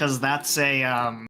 because that's a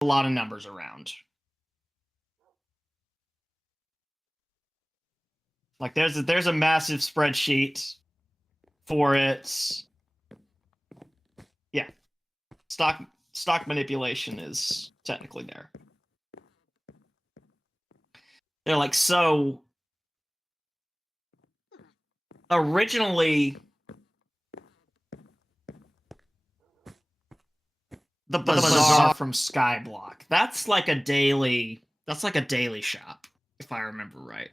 a lot of numbers around. Like there's a massive spreadsheet for it. Yeah. Stock manipulation is technically there. They're like, so originally the bazaar from Skyblock. That's like a daily shop, if I remember right.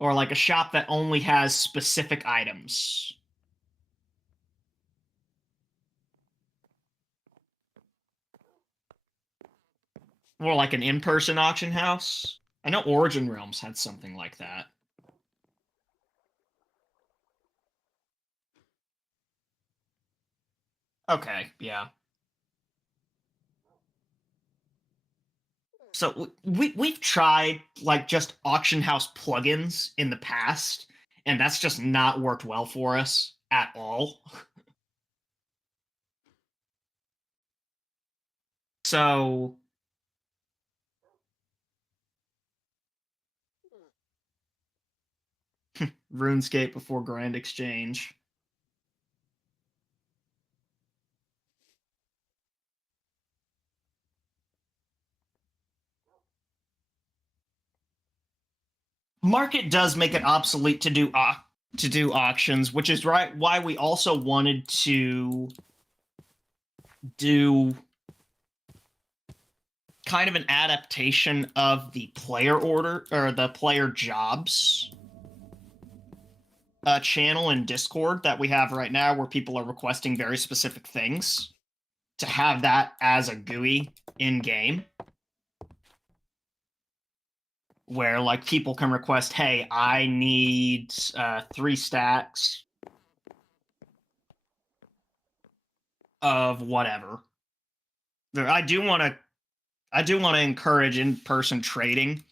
Or like a shop that only has specific items. Or like an in-person auction house. I know Origin Realms had something like that. Okay, yeah. So we've tried like just auction house plugins in the past, and that's just not worked well for us at all. So RuneScape before Grand Exchange. Market does make it obsolete to do auctions, which is why we also wanted to do kind of an adaptation of the player order or the player jobs channel in Discord that we have right now, where people are requesting very specific things, to have that as a GUI in game, where like people can request, hey, I need 3 stacks of whatever. I do want to encourage in-person trading.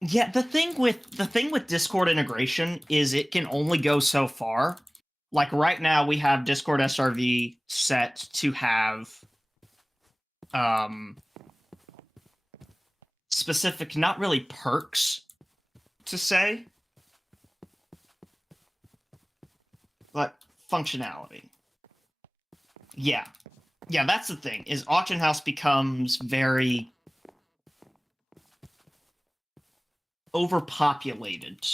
Yeah, the thing with Discord integration is it can only go so far. Like right now we have Discord SRV set to have specific, not really perks to say, but functionality. Yeah. Yeah, that's the thing, is Auction House becomes very overpopulated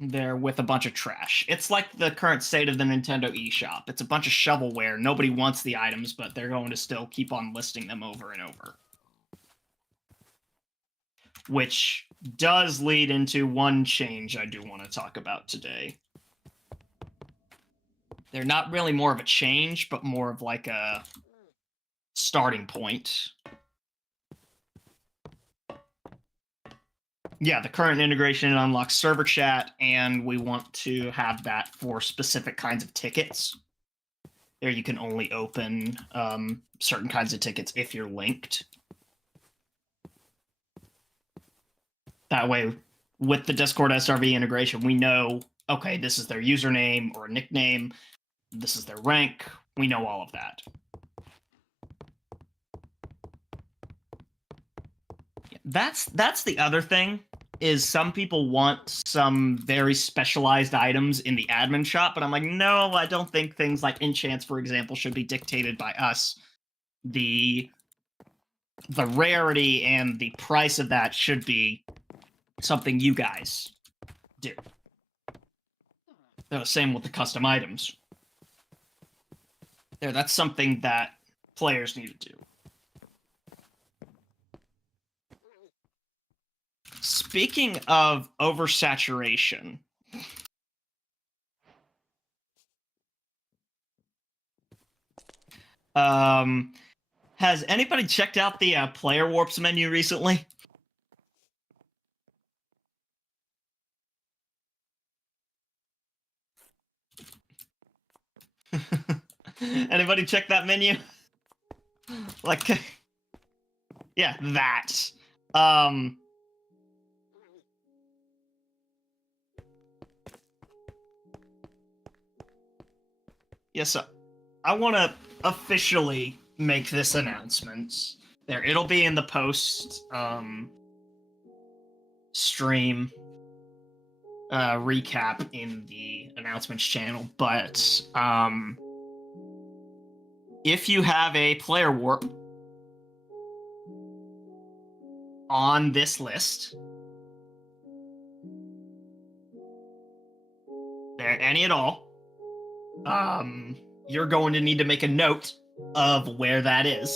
there with a bunch of trash. It's like the current state of the Nintendo eShop. It's a bunch of shovelware. Nobody wants the items, but they're going to still keep on listing them over and over. Which does lead into one change I do want to talk about today. They're not really more of a change, but more of like a starting point. Yeah, the current integration unlocks server chat, and we want to have that for specific kinds of tickets. There you can only open certain kinds of tickets if you're linked. That way, with the Discord SRV integration, we know, okay, this is their username or nickname, this is their rank, we know all of that. That's the other thing, is some people want some very specialized items in the admin shop, but I'm like, no, I don't think things like enchants, for example, should be dictated by us. The rarity and the price of that should be something you guys do. Same with the custom items. That's something that players need to do. Speaking of oversaturation, has anybody checked out the player warps menu recently? Anybody check that menu? Like, yeah, that. Yes, I want to officially make this announcement. There, it'll be in the post stream recap in the announcements channel, but if you have a player warp on this list, there any at all, you're going to need to make a note of where that is.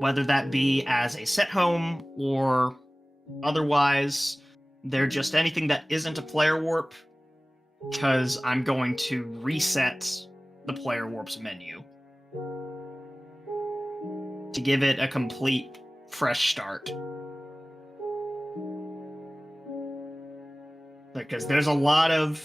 Whether that be as a set home or otherwise, they're just anything that isn't a player warp, because I'm going to reset the player warps menu to give it a complete fresh start. Because there's a lot of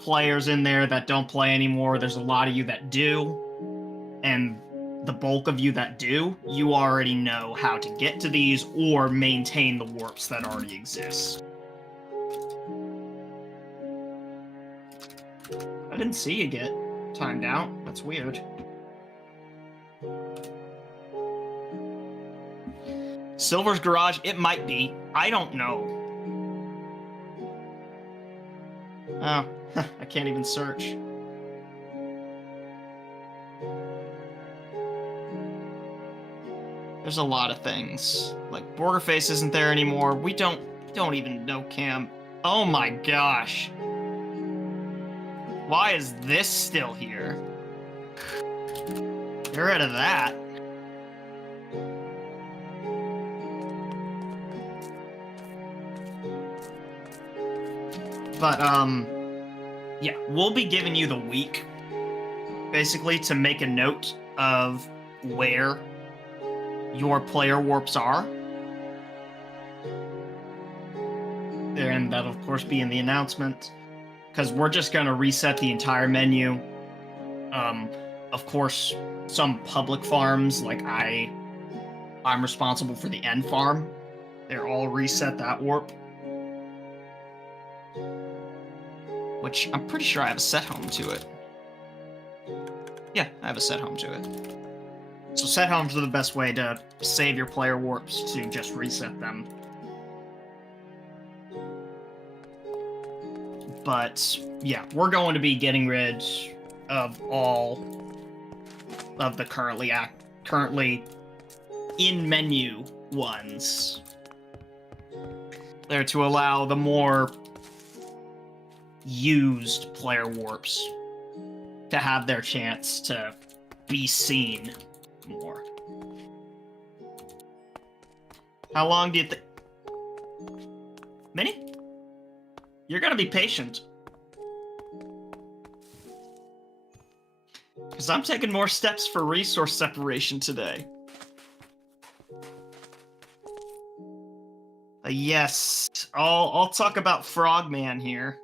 players in there that don't play anymore. There's a lot of you that do, and the bulk of you that do, you already know how to get to these or maintain the warps that already exist. I didn't see you get timed out. That's weird. Silver's Garage, it might be. I don't know. Oh, I can't even search. There's a lot of things. Like, Borgerface isn't there anymore. We don't even know Cam. Oh my gosh. Why is this still here? Get rid of that. But, yeah, we'll be giving you the week, basically, to make a note of where your player warps are. And that'll, of course, be in the announcement, because we're just going to reset the entire menu. Of course, some public farms, like I'm responsible for the end farm. They're all reset that warp. Which I'm pretty sure I have a set home to it. Yeah, I have a set home to it. So set homes are the best way to save your player warps, to just reset them. But yeah, we're going to be getting rid of all of the currently in menu ones. There to allow the more used player warps to have their chance to be seen more. How long do you think? Minnie? You're gonna be patient. Because I'm taking more steps for resource separation today. Yes, I'll talk about Frogman here.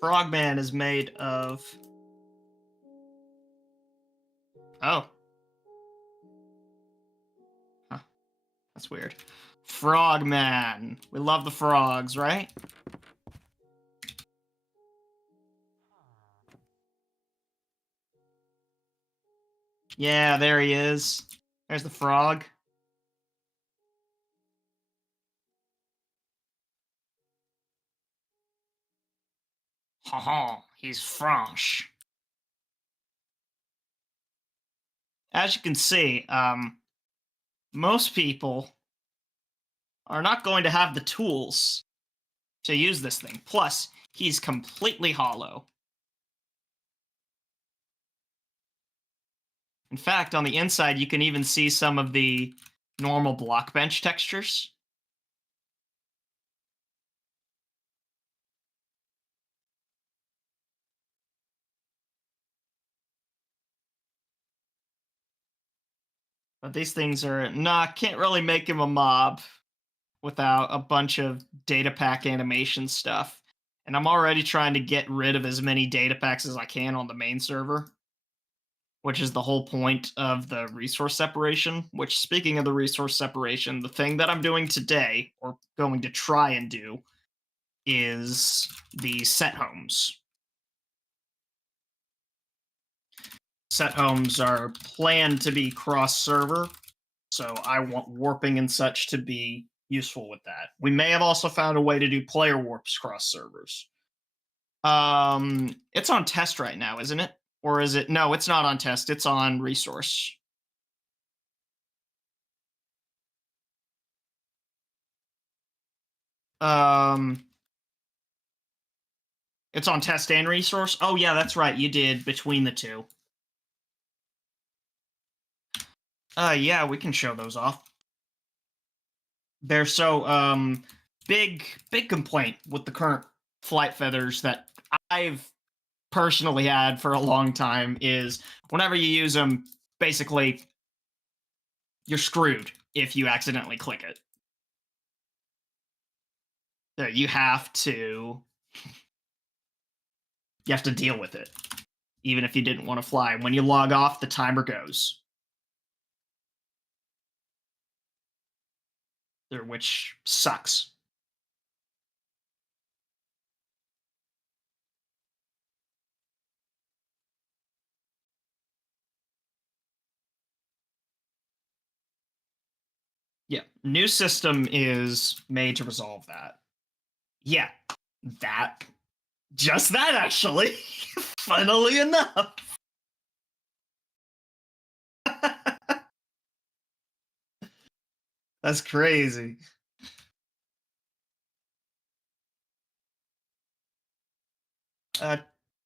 Frogman is made of... Oh. Huh. That's weird. Frogman. We love the frogs, right? Yeah, there he is. There's the frog. Haha, he's French. As you can see, most people are not going to have the tools to use this thing. Plus, he's completely hollow. In fact, on the inside, you can even see some of the normal block bench textures. But these things are... Nah, can't really make him a mob without a bunch of data pack animation stuff. And I'm already trying to get rid of as many data packs as I can on the main server, which is the whole point of the resource separation. Which, speaking of the resource separation, the thing that I'm doing today, or going to try and do, is the set homes. Set homes are planned to be cross-server, so I want warping and such to be useful with that. We may have also found a way to do player warps cross-servers. It's on test right now, isn't it? Or is it? No, it's not on test. It's on resource. It's on test and resource. Oh yeah, that's right. You did between the two. Yeah, we can show those off. They're so big complaint with the current flight feathers that I've personally had for a long time is whenever you use them, basically you're screwed if you accidentally click it. You have to deal with it, even if you didn't want to fly. When you log off, the timer goes. Which sucks. Yeah, new system is made to resolve that. Yeah, just that actually. Funnily enough. That's crazy.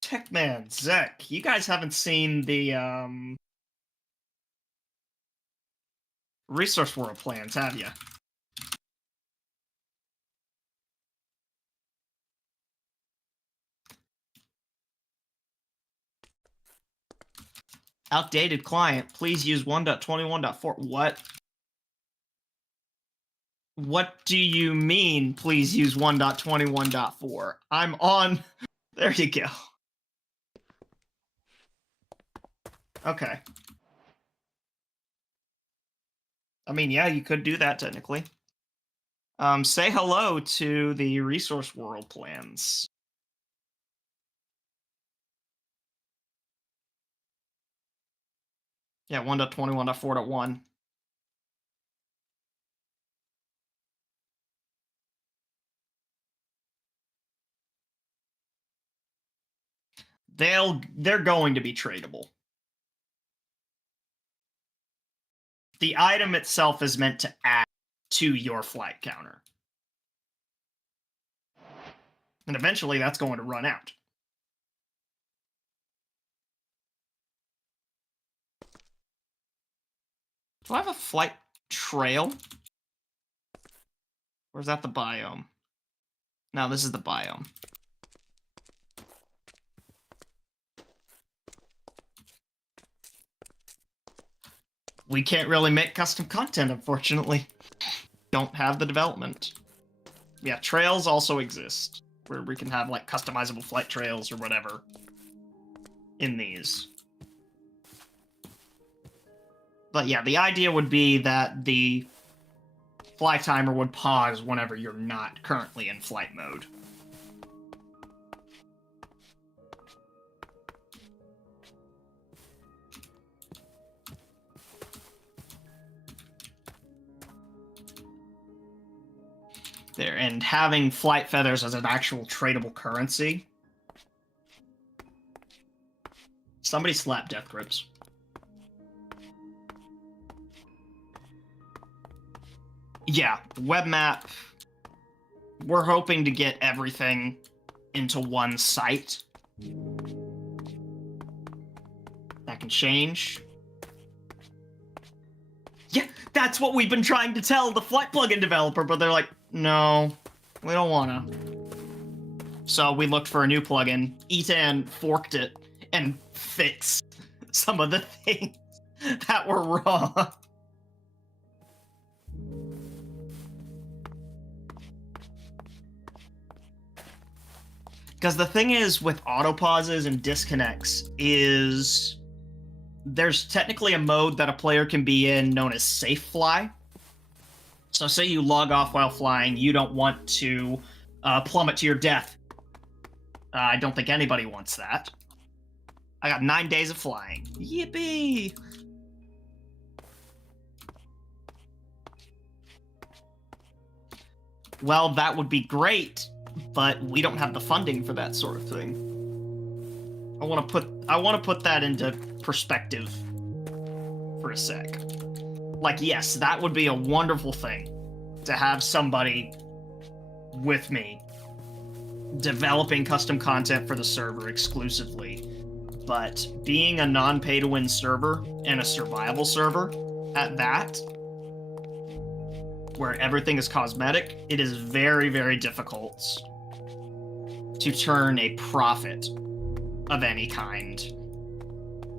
Techman, Zek, you guys haven't seen the Resource World plans, have you? Outdated client. Please use 1.21.4. What? What do you mean, please use 1.21.4? I'm on... There you go. Okay. I mean, yeah, you could do that, technically. Say hello to the Resource World plans. Yeah, 1.21.4.1. They're going to be tradable. The item itself is meant to add to your flight counter. And eventually that's going to run out. Do I have a flight trail? Or is that the biome? No, this is the biome. We can't really make custom content, unfortunately. Don't have the development. Yeah, trails also exist, where we can have, like, customizable flight trails or whatever in these. But yeah, the idea would be that the flight timer would pause whenever you're not currently in flight mode. There, and having flight feathers as an actual tradable currency. Somebody slap Death Grips. Yeah, web map. We're hoping to get everything into one site. That can change. Yeah, that's what we've been trying to tell the flight plugin developer, but they're like, no, we don't wanna. So we looked for a new plugin. Etan forked it and fixed some of the things that were wrong. Because the thing is with auto pauses and disconnects is there's technically a mode that a player can be in known as safe fly. So say you log off while flying, you don't want to plummet to your death. I don't think anybody wants that. I got 9 days of flying. Yippee! Well, that would be great, but we don't have the funding for that sort of thing. I want to put that into perspective for a sec. Like, yes, that would be a wonderful thing to have somebody with me developing custom content for the server exclusively. But being a non-pay-to-win server and a survival server at that, where everything is cosmetic, it is very, very difficult to turn a profit of any kind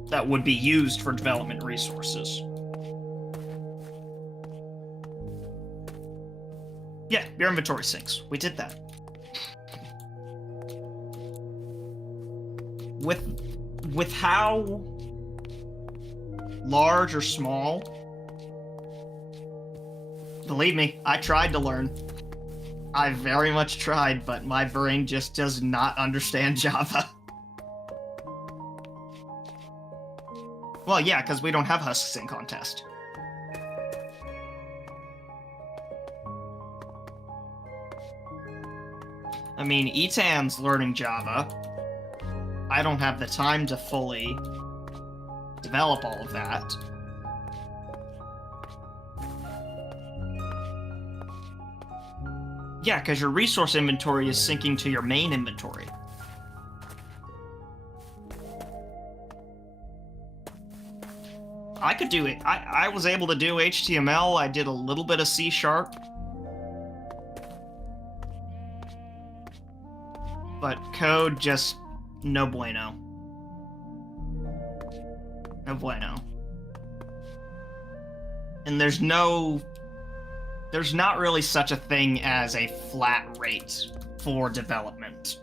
that would be used for development resources. Yeah, your inventory sinks. We did that. With how large or small, believe me, I tried to learn. I very much tried, but my brain just does not understand Java. Well, yeah, because we don't have husks in contest. I mean, Etan's learning Java. I don't have the time to fully develop all of that. Yeah, because your resource inventory is syncing to your main inventory. I could do it. I was able to do HTML. I did a little bit of C#. But code just no bueno. No bueno. And there's not really such a thing as a flat rate for development.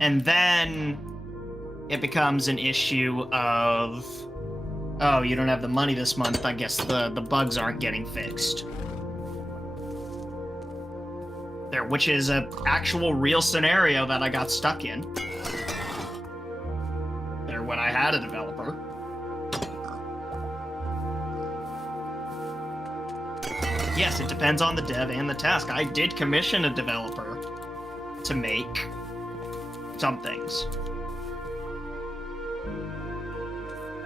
And then it becomes an issue of, oh, you don't have the money this month, I guess the bugs aren't getting fixed. There, which is an actual real scenario that I got stuck in. There, when I had a developer. Yes, it depends on the dev and the task. I did commission a developer to make some things.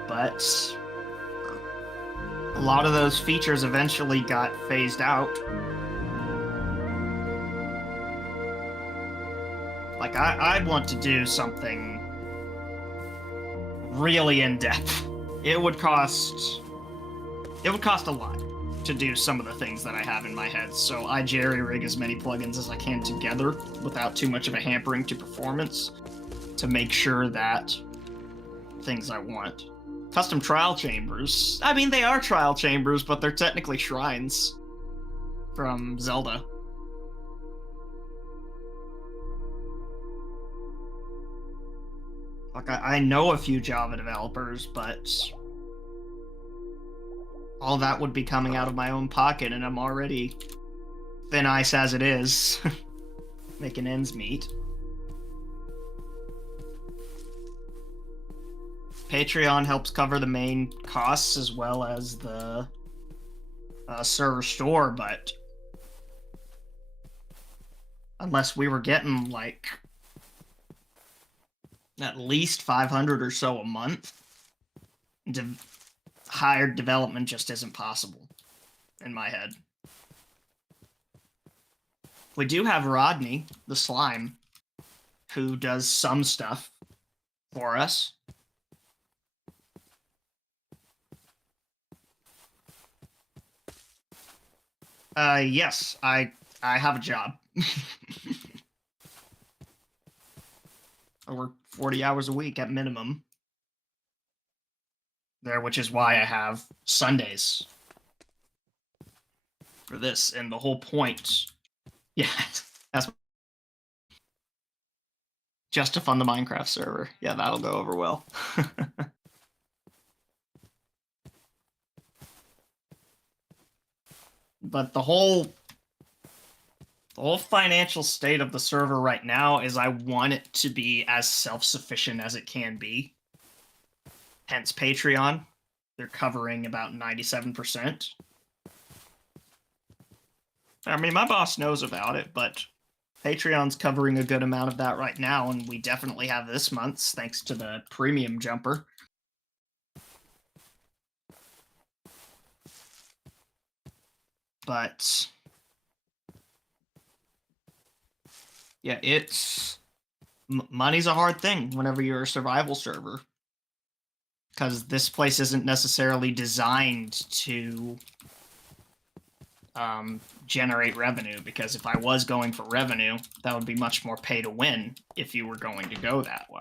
But a lot of those features eventually got phased out. Like, I want to do something really in-depth. It would cost a lot to do some of the things that I have in my head, so I jerry-rig as many plugins as I can together without too much of a hampering to performance to make sure that things I want. Custom trial chambers. I mean, they are trial chambers, but they're technically shrines from Zelda. Like, I know a few Java developers, but all that would be coming out of my own pocket, and I'm already thin ice as it is, making ends meet. Patreon helps cover the main costs as well as the server store, but unless we were getting, like, at least 500 or so a month, hired development just isn't possible in my head. We do have Rodney, the slime, who does some stuff for us. Yes, I have a job. I work 40 hours a week at minimum. There, which is why I have Sundays for this, and the whole point Yeah, that's just to fund the Minecraft server. Yeah, that'll go over well. But the whole financial state of the server right now is I want it to be as self-sufficient as it can be. Hence Patreon. They're covering about 97%. I mean, my boss knows about it, but Patreon's covering a good amount of that right now, and we definitely have this month's, thanks to the premium jumper. But yeah, it's money's a hard thing whenever you're a survival server, because this place isn't necessarily designed to generate revenue. Because if I was going for revenue, that would be much more pay to win if you were going to go that way.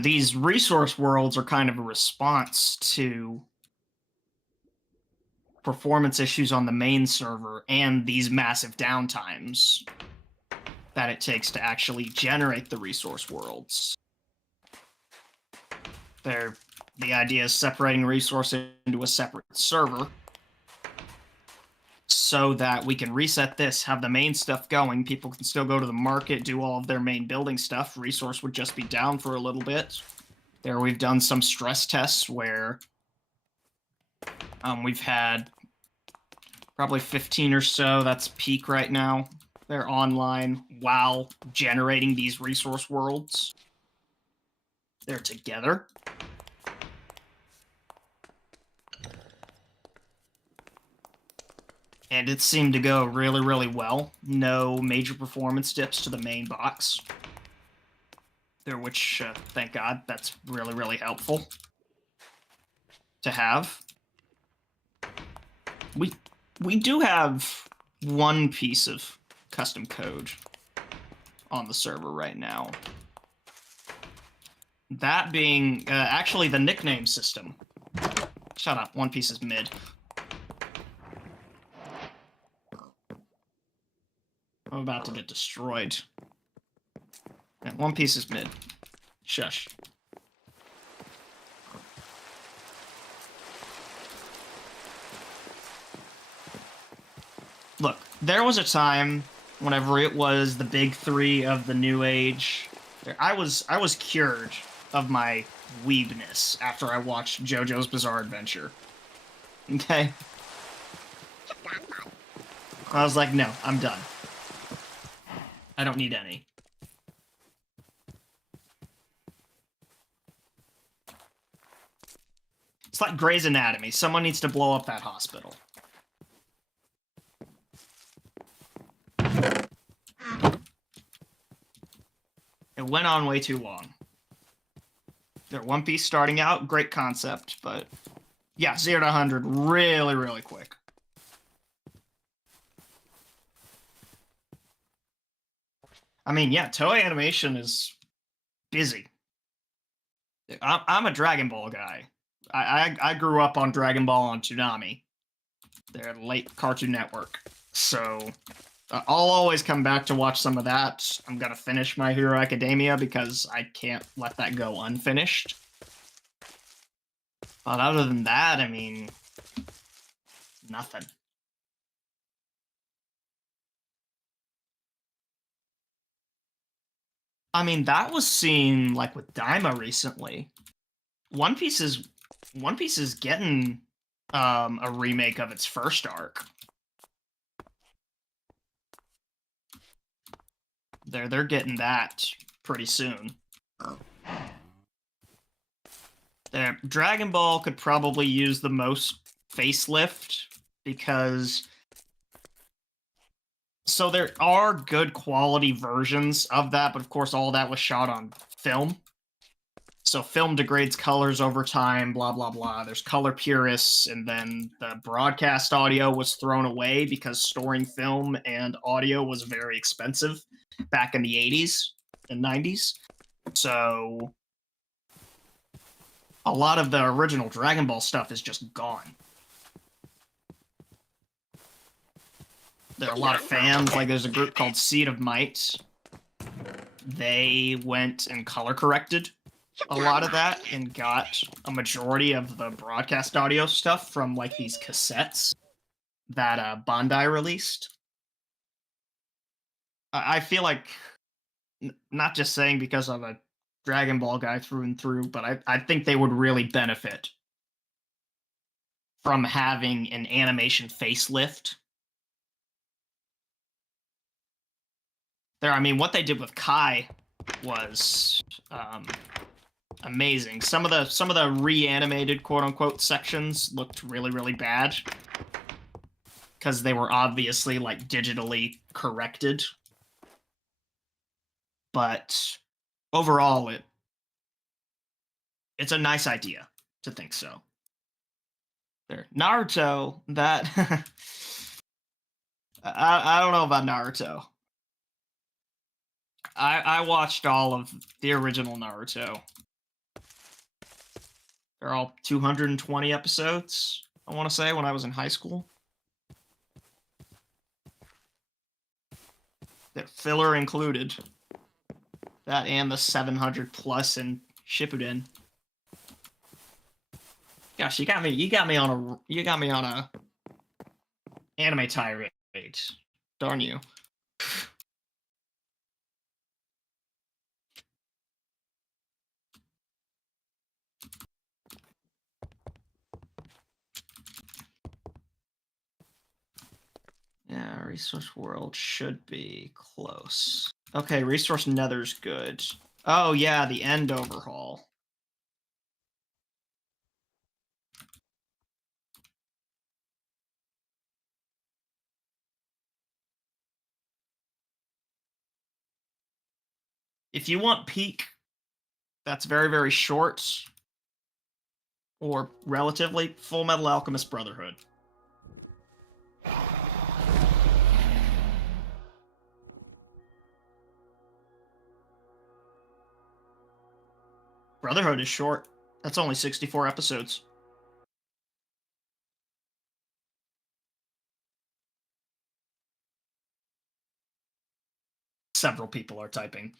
These resource worlds are kind of a response to performance issues on the main server and these massive downtimes that it takes to actually generate the resource worlds. The idea is separating resources into a separate server so that we can reset this, have the main stuff going, people can still go to the market, do all of their main building stuff, resource would just be down for a little bit. There we've done some stress tests where we've had probably 15 or so, that's peak right now. They're online while generating these resource worlds. They're together. And it seemed to go really, really well. No major performance dips to the main box. Which, thank God, that's really, really helpful to have. We do have one piece of custom code on the server right now. That being actually the nickname system. Shut up, One Piece is mid. I'm about to get destroyed. Yeah, One Piece is mid. Shush. Look, there was a time whenever it was the big three of the new age. I was cured of my weebness after I watched JoJo's Bizarre Adventure. Okay? I was like, no, I'm done. I don't need any. It's like Grey's Anatomy. Someone needs to blow up that hospital. It went on way too long. They're One Piece starting out, great concept, but yeah, 0 to 100 really, really quick. I mean, yeah, Toei Animation is busy. I'm a Dragon Ball guy. I grew up on Dragon Ball on Toonami. They're late Cartoon Network. So I'll always come back to watch some of that. I'm going to finish My Hero Academia because I can't let that go unfinished. But other than that, I mean, nothing. I mean, that was seen like with Daima recently. One Piece is getting a remake of its first arc. They're getting that pretty soon. Dragon Ball could probably use the most facelift because so there are good quality versions of that, but of course all that was shot on film. So film degrades colors over time, blah, blah, blah. There's color purists, and then the broadcast audio was thrown away because storing film and audio was very expensive back in the 80s and 90s. So a lot of the original Dragon Ball stuff is just gone. there are a lot of fans. Like, there's a group called Seed of Might. They went and color corrected a lot of that and got a majority of the broadcast audio stuff from, like, these cassettes that Bandai released. I feel like, not just saying because I'm a Dragon Ball guy through and through, but I think they would really benefit from having an animation facelift. I mean, what they did with Kai was amazing. Some of the reanimated quote unquote sections looked really, really bad because they were obviously like digitally corrected. But overall, it's a nice idea to think so. There, Naruto. That I don't know about Naruto. I watched all of the original Naruto. They're all 220 episodes, I want to say, when I was in high school. That filler included. That and the 700 plus in Shippuden. Gosh, you got me on a anime tirade. Darn you. Yeah, Resource World should be close. Okay, Resource Nether's good. Oh yeah, the end overhaul. If you want peak that's very, very short, or relatively, Full Metal Alchemist Brotherhood. Brotherhood is short. That's only 64 episodes. Several people are typing.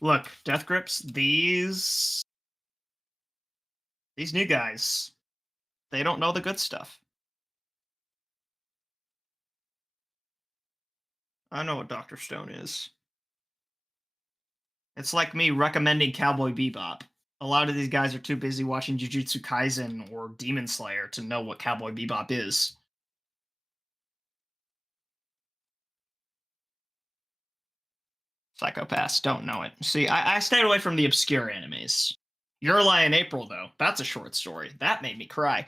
Look, Death Grips, these new guys, they don't know the good stuff. I know what Dr. Stone is. It's like me recommending Cowboy Bebop. A lot of these guys are too busy watching Jujutsu Kaisen or Demon Slayer to know what Cowboy Bebop is. Psychopaths don't know it. See, I stayed away from the obscure animes. Your Lie in April, though, that's a short story. That made me cry.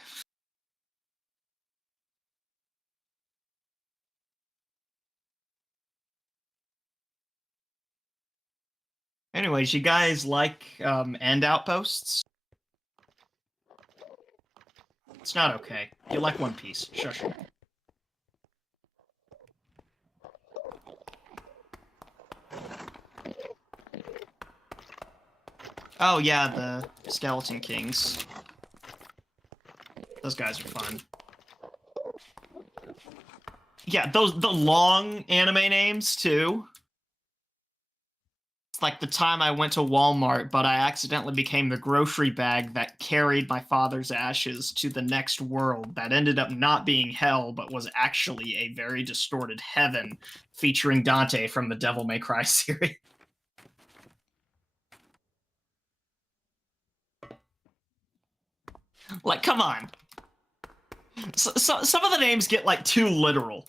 Anyways, you guys like End Outposts? It's not okay. You like One Piece. Shush. Oh yeah, the Skeleton Kings. Those guys are fun. Yeah, the long anime names too. It's like the time I went to Walmart, but I accidentally became the grocery bag that carried my father's ashes to the next world that ended up not being hell, but was actually a very distorted heaven featuring Dante from the Devil May Cry series. Like, come on. So, some of the names get, like, too literal.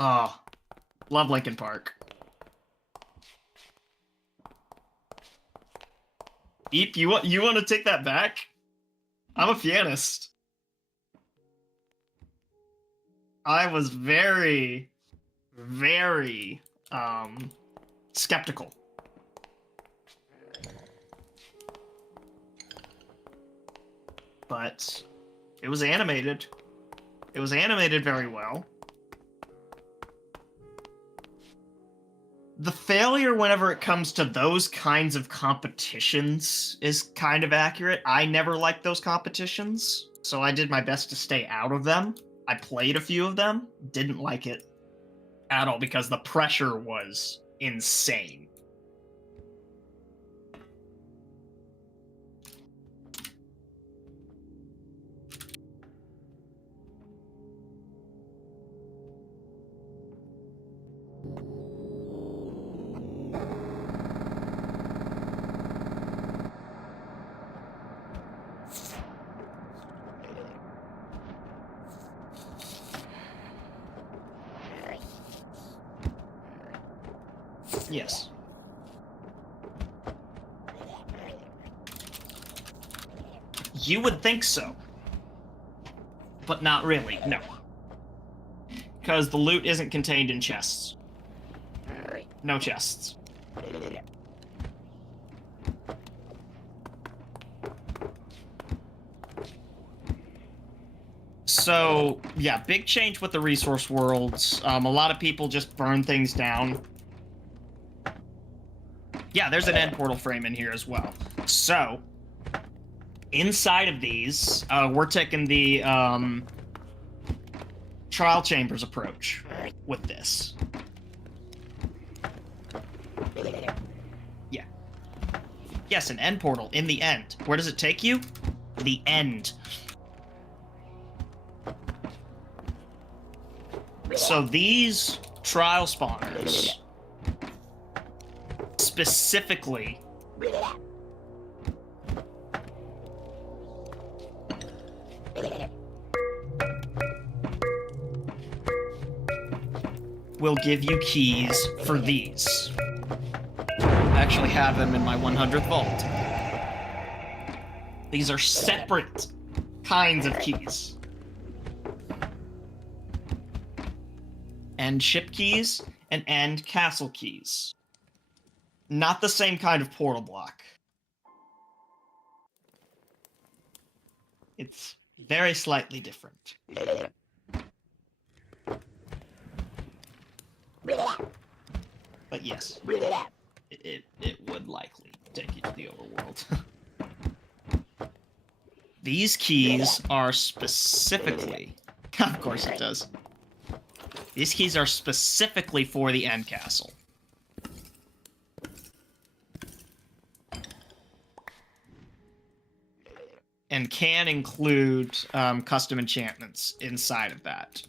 Oh, love Linkin Park. Eep, you want to take that back? I'm a pianist. I was very, very skeptical. But it was animated. It was animated very well. The failure whenever it comes to those kinds of competitions is kind of accurate. I never liked those competitions, so I did my best to stay out of them. I played a few of them, didn't like it at all because the pressure was insane. Yes. You would think so. But not really, no. Because the loot isn't contained in chests. No chests. So, yeah, big change with the resource worlds. A lot of people just burn things down. Yeah, there's an end portal frame in here as well. So, inside of these, we're taking the trial chambers approach with this. Yeah. Yes, an end portal in the end. Where does it take you? The end. So these trial spawners specifically will give you keys for these. I actually have them in my 100th vault. These are separate kinds of keys. End ship keys and end castle keys. Not the same kind of portal block. It's very slightly different. But yes, it would likely take you to the overworld. These keys are specifically... Of course it does. These keys are specifically for the end castle. And can include custom enchantments inside of that.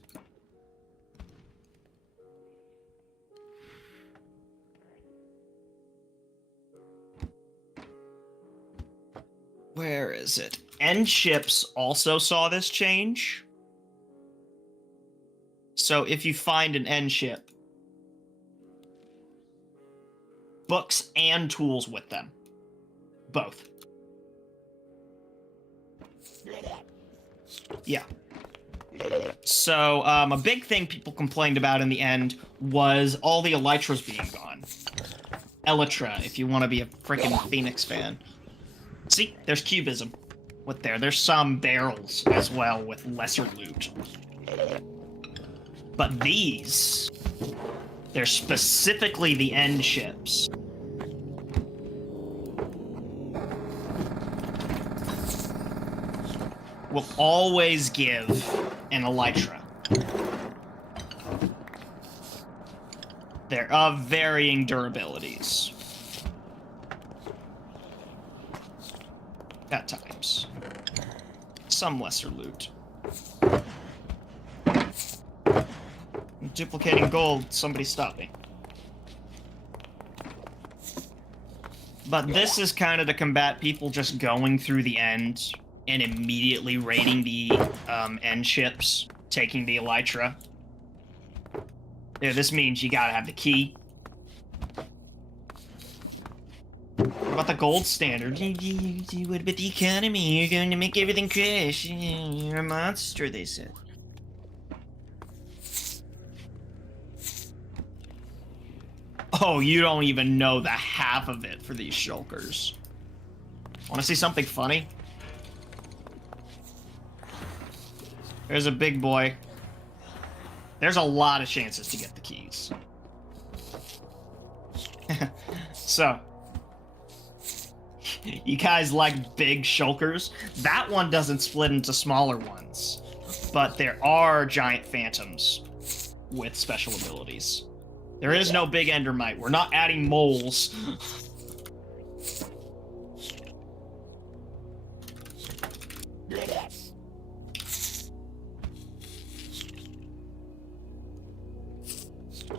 Where is it? End ships also saw this change. So if you find an end ship, books and tools with them. Both. Yeah. So, a big thing people complained about in the end was all the elytras being gone. Elytra, if you want to be a freaking Phoenix fan. See, there's cubism with there. There's some barrels as well with lesser loot. But these, they're specifically the end ships. Will always give an elytra. They're of varying durabilities. At times. Some lesser loot. I'm duplicating gold. Somebody stop me. But this is kind of to combat people just going through the end and immediately raiding the end ships, taking the elytra. Yeah, this means you gotta have the key. What about the gold standard? What about the economy? You're going to make everything crash. You're a monster, they said. Oh, you don't even know the half of it for these shulkers. Want to see something funny? There's a big boy. There's a lot of chances to get the keys. So, you guys like big shulkers? That one doesn't split into smaller ones, but there are giant phantoms with special abilities. There is no big endermite. We're not adding moles.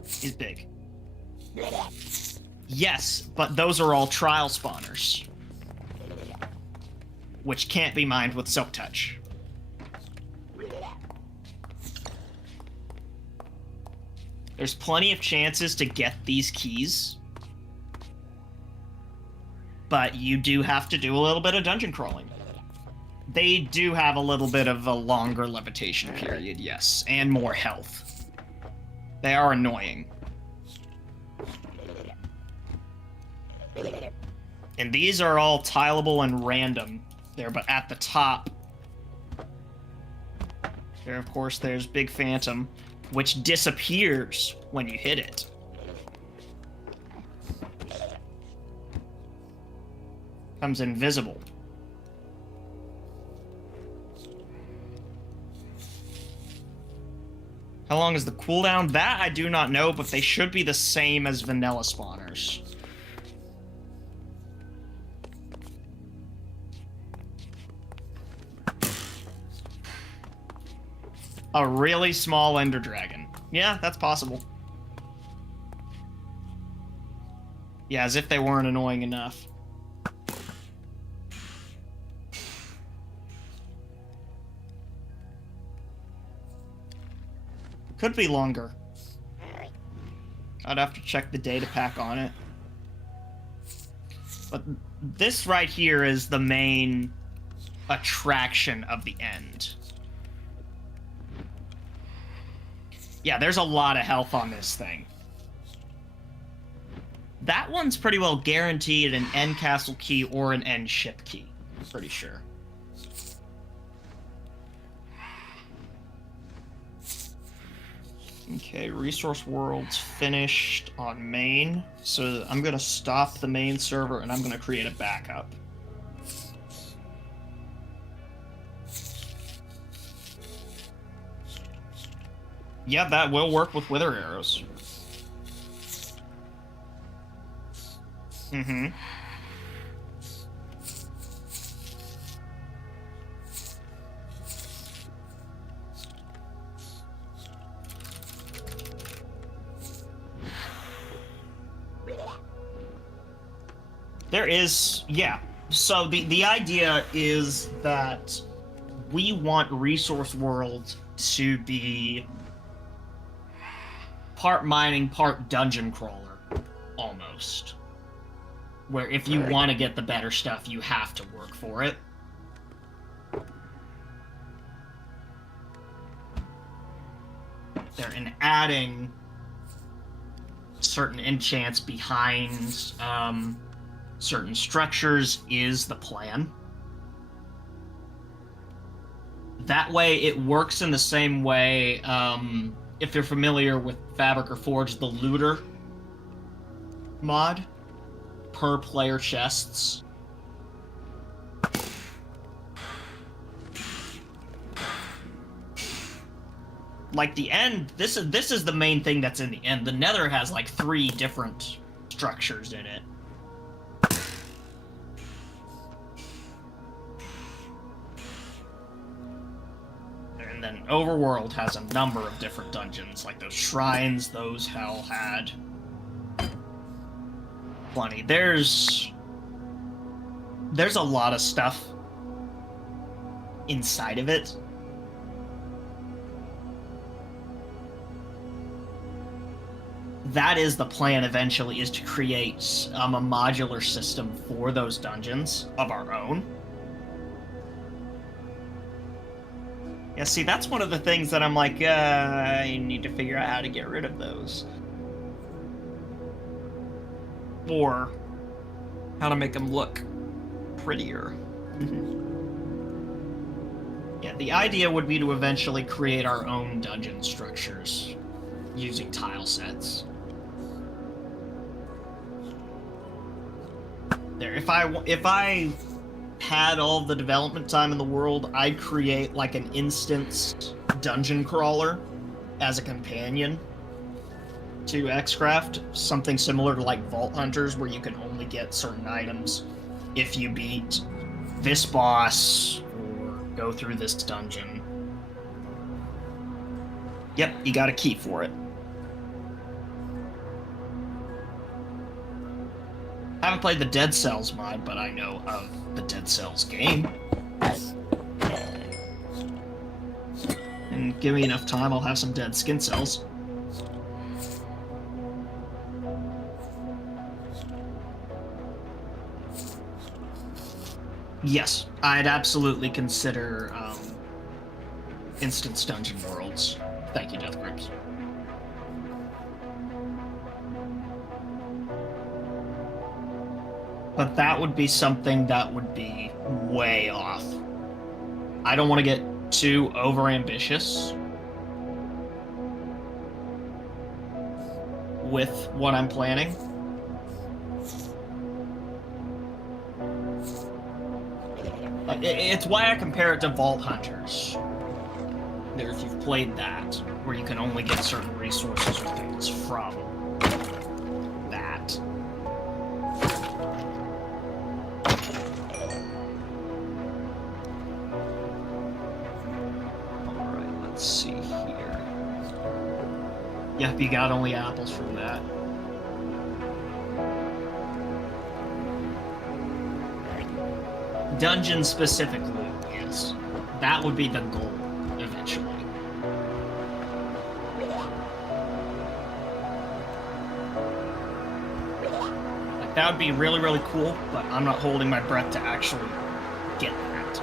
He's big. Yes, but those are all trial spawners, which can't be mined with Silk Touch. There's plenty of chances to get these keys, but you do have to do a little bit of dungeon crawling. They do have a little bit of a longer levitation period, yes, and more health. They are annoying. And these are all tileable and random there, but at the top, there, of course, there's Big Phantom, which disappears when you hit it. Comes invisible. How long is the cooldown? That I do not know, but they should be the same as vanilla spawners. A really small Ender Dragon. Yeah, that's possible. Yeah, as if they weren't annoying enough. Could be longer. I'd have to check the data pack on it. But this right here is the main attraction of the end. Yeah, there's a lot of health on this thing. That one's pretty well guaranteed an end castle key or an end ship key. I'm pretty sure. Okay, resource world's finished on main. So I'm going to stop the main server and I'm going to create a backup. Yeah, that will work with wither arrows. Mm-hmm. There is, yeah. So the idea is that we want Resource World to be part mining, part dungeon crawler, almost. Where if you want to get the better stuff, you have to work for it. They're in adding certain enchants behind certain structures is the plan. That way it works in the same way, if you're familiar with Fabric or Forge, the looter mod, per player chests. Like the end, this is the main thing that's in the end. The Nether has like 3 different structures in it. And then Overworld has a number of different dungeons, like those shrines, those Hell had plenty. There's a lot of stuff inside of it. That is the plan eventually, is to create a modular system for those dungeons of our own. Yeah, see, that's one of the things that I'm like, I need to figure out how to get rid of those. Or how to make them look prettier. Yeah, the idea would be to eventually create our own dungeon structures using tile sets. there. If I had all the development time in the world, I'd create like an instance dungeon crawler as a companion to XCraft, something similar to like Vault Hunters, where you can only get certain items if you beat this boss or go through this dungeon. Yep, you got a key for it. I haven't played the Dead Cells mod, but I know of the Dead Cells game. And give me enough time, I'll have some dead skin cells. Yes, I'd absolutely consider instance dungeon worlds. Thank you, Death Grips. But that would be something that would be way off. I don't want to get too over-ambitious with what I'm planning. It's why I compare it to Vault Hunters. If you've played that, where you can only get certain resources or things from that. Alright, let's see here. Yep, you got only apples from that. Dungeon specifically, yes. That would be the goal, eventually. Like, that would be really, really cool, but I'm not holding my breath to actually get that.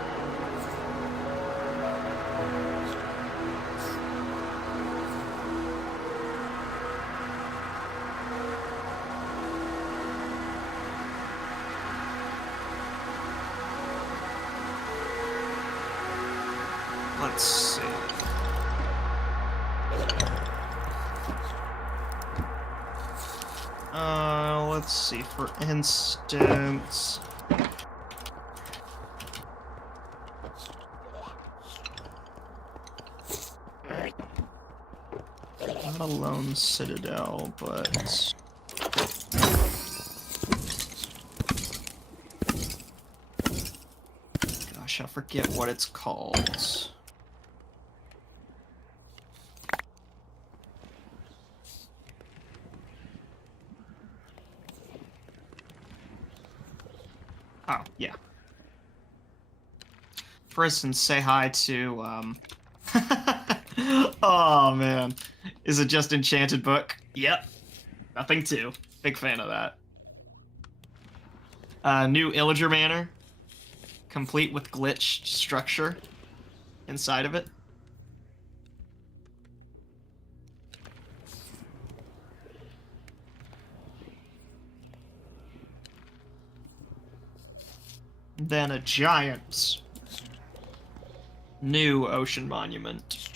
Let's see. Let's see, for instance... Not a lone citadel, but... Gosh, I forget what it's called. Oh, yeah. For instance, say hi to, oh, man. Is it just Enchanted Book? Yep. Nothing to. Big fan of that. New Illager Manor. Complete with glitched structure inside of it. Then a giant new ocean monument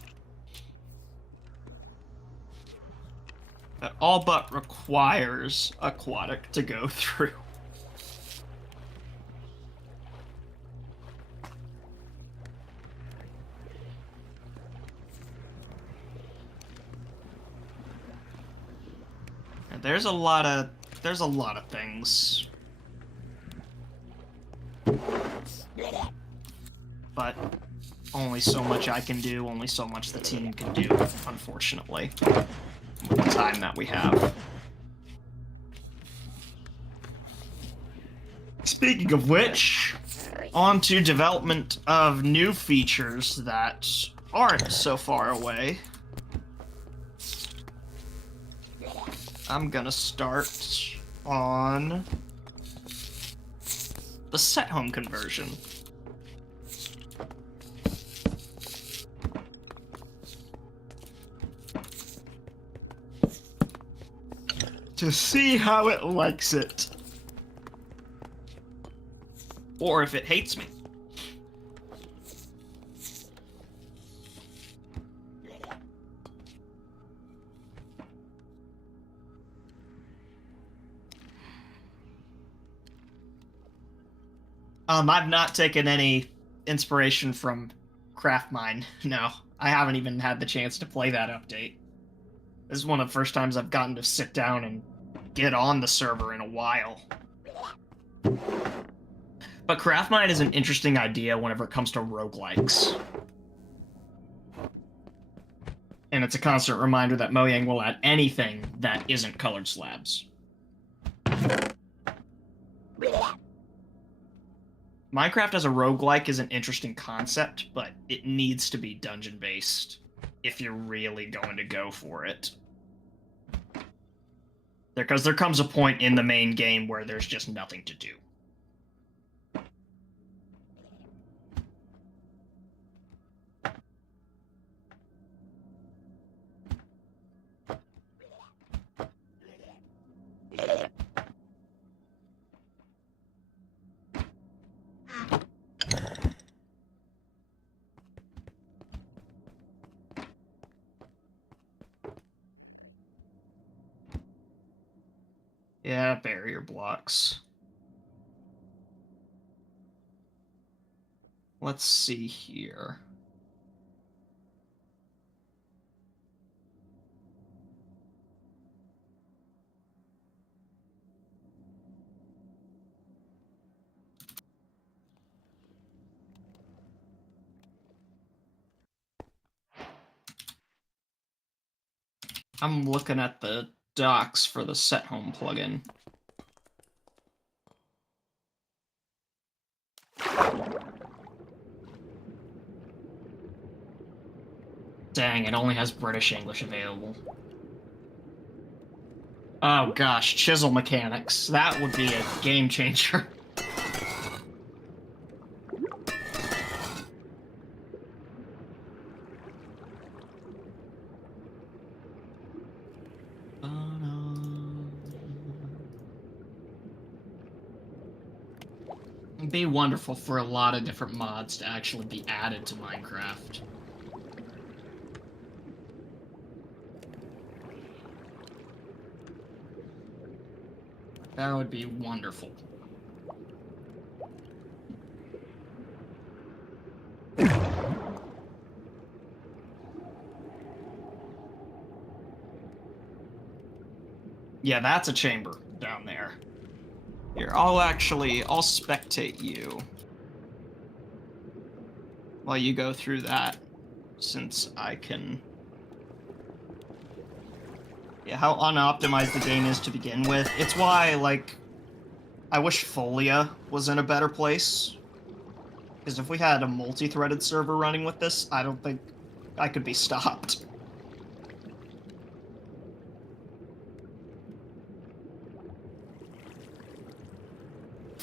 that all but requires aquatic to go through. And there's a lot of things. But only so much I can do, only so much the team can do, unfortunately, with the time that we have. Speaking of which, on to development of new features that aren't so far away. I'm gonna start on the set home conversion. To see how it likes it. Or if it hates me. I've not taken any inspiration from CraftMine. No, I haven't even had the chance to play that update. This is one of the first times I've gotten to sit down and get on the server in a while. But CraftMine is an interesting idea whenever it comes to roguelikes. And it's a constant reminder that Mojang will add anything that isn't colored slabs. Minecraft as a roguelike is an interesting concept, but it needs to be dungeon-based if you're really going to go for it. Because there comes a point in the main game where there's just nothing to do. Yeah, barrier blocks. Let's see here. I'm looking at the docs for the Set Home plugin. Dang, it only has British English available. Oh gosh, chisel mechanics. That would be a game changer. It'd be wonderful for a lot of different mods to actually be added to Minecraft. That would be wonderful. Yeah, that's a chamber down there. Here, I'll spectate you while you go through that, since I can... Yeah, how unoptimized the game is to begin with. It's why, like, I wish Folia was in a better place. Because if we had a multi-threaded server running with this, I don't think I could be stopped.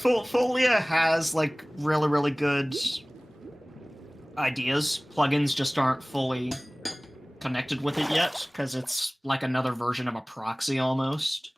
Folia has, like, really, really good ideas. Plugins just aren't fully connected with it yet, because it's like another version of a proxy almost.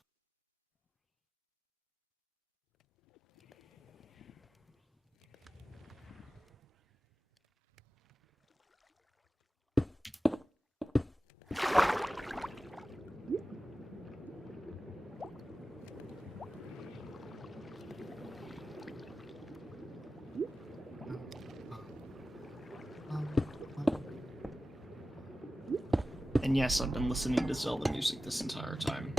And yes, I've been listening to Zelda music this entire time.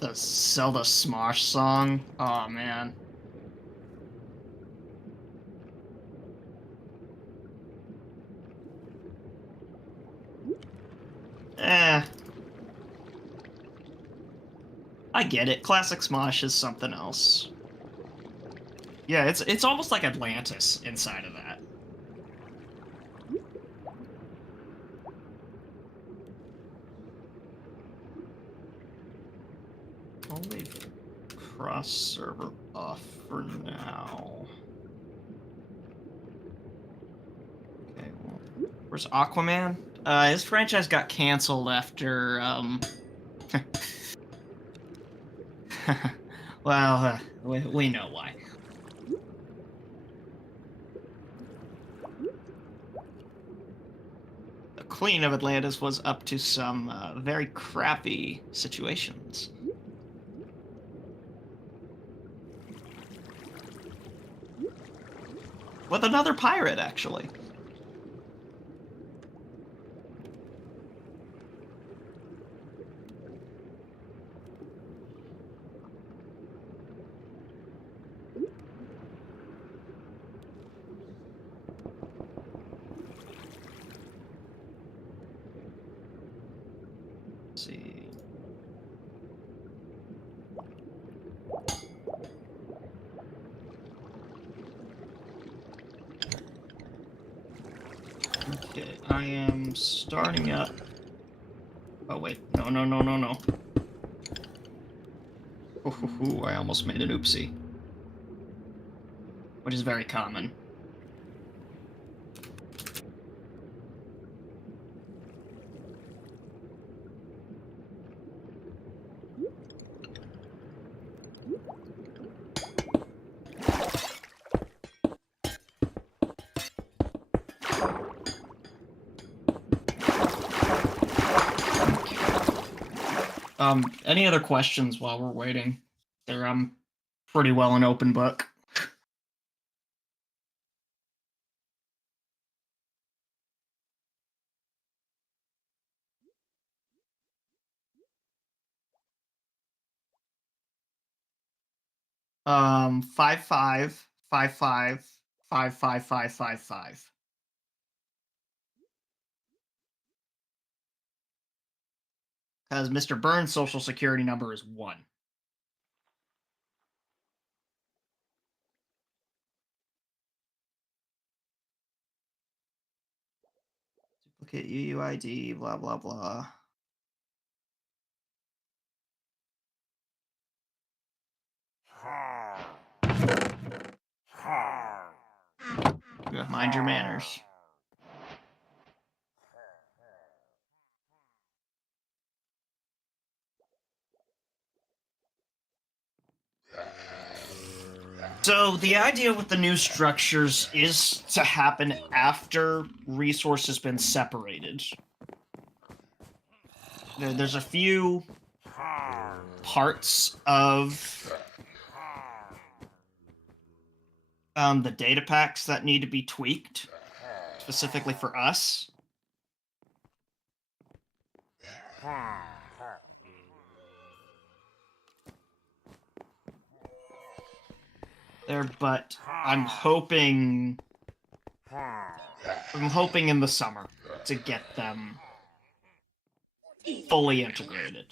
The Zelda Smosh song? Oh, man. Eh. I get it. Classic Smosh is something else. Yeah, it's almost like Atlantis inside of that. Holy crud. Server off for now. Okay, well, where's Aquaman? His franchise got canceled after, well, we know why. The Queen of Atlantis was up to some very crappy situations. With another pirate, actually. Let's see. Okay, I am starting up. Oh wait, no. Ooh, I almost made an oopsie. Which is very common. Any other questions while we're waiting? They're pretty well an open book. Um, 55555555. Because Mr. Burns' social security number is 1. Duplicate UUID, blah, blah, blah. Mind your manners. So the idea with the new structures is to happen after resource has been separated. There's a few parts of the data packs that need to be tweaked, specifically for us. But I'm hoping in the summer to get them fully integrated.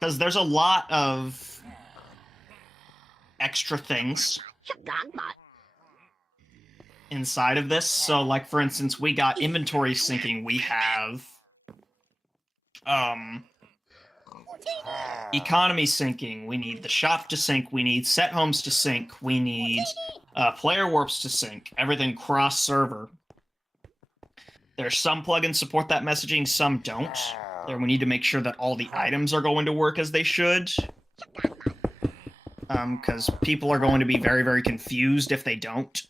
Because there's a lot of extra things inside of this. So, like, for instance, we got inventory syncing. We have economy syncing. We need the shop to sync. We need set homes to sync. We need player warps to sync. Everything cross-server. There's some plugins support that messaging, some don't. There, we need to make sure that all the items are going to work as they should. Because people are going to be very, very confused if they don't.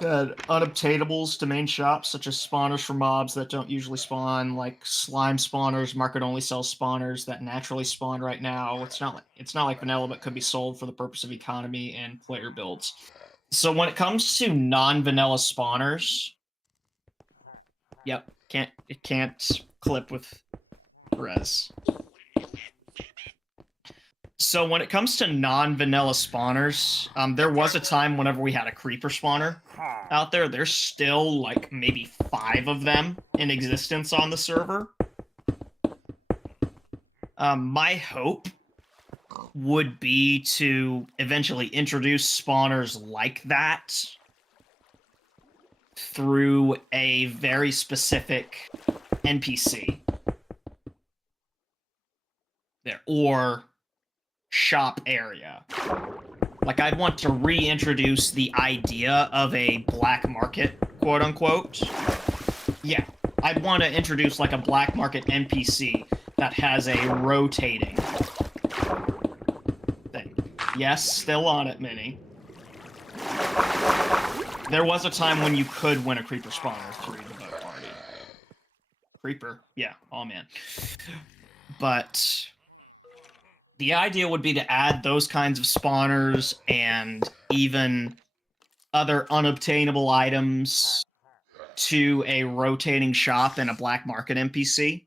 Unobtainables to main shops, such as spawners for mobs that don't usually spawn, like slime spawners. Market only sells spawners that naturally spawn right now. It's not like vanilla, but could be sold for the purpose of economy and player builds. So when it comes to non-vanilla spawners, yep, it can't clip with res. So when it comes to non-vanilla spawners, there was a time whenever we had a creeper spawner out there. There's still like maybe 5 of them in existence on the server. My hope would be to eventually introduce spawners like that through a very specific NPC. there, or shop area. Like, I'd want to reintroduce the idea of a black market, quote unquote. Yeah, I'd want to introduce like a black market NPC that has a rotating thing. Yes, still on it, Minnie. There was a time when you could win a creeper spawner through the vote party. Creeper, yeah, oh man. But the idea would be to add those kinds of spawners and even other unobtainable items to a rotating shop and a black market NPC.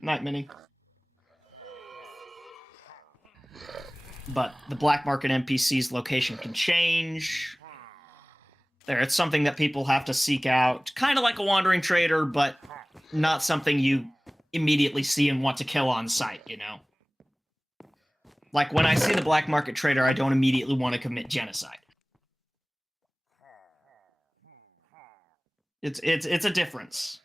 Night, Minnie. But the black market NPC's location can change. There, it's something that people have to seek out, kind of like a wandering trader, but not something you immediately see and want to kill on sight, you know? Like, when I see the black market trader, I don't immediately want to commit genocide. It's a difference.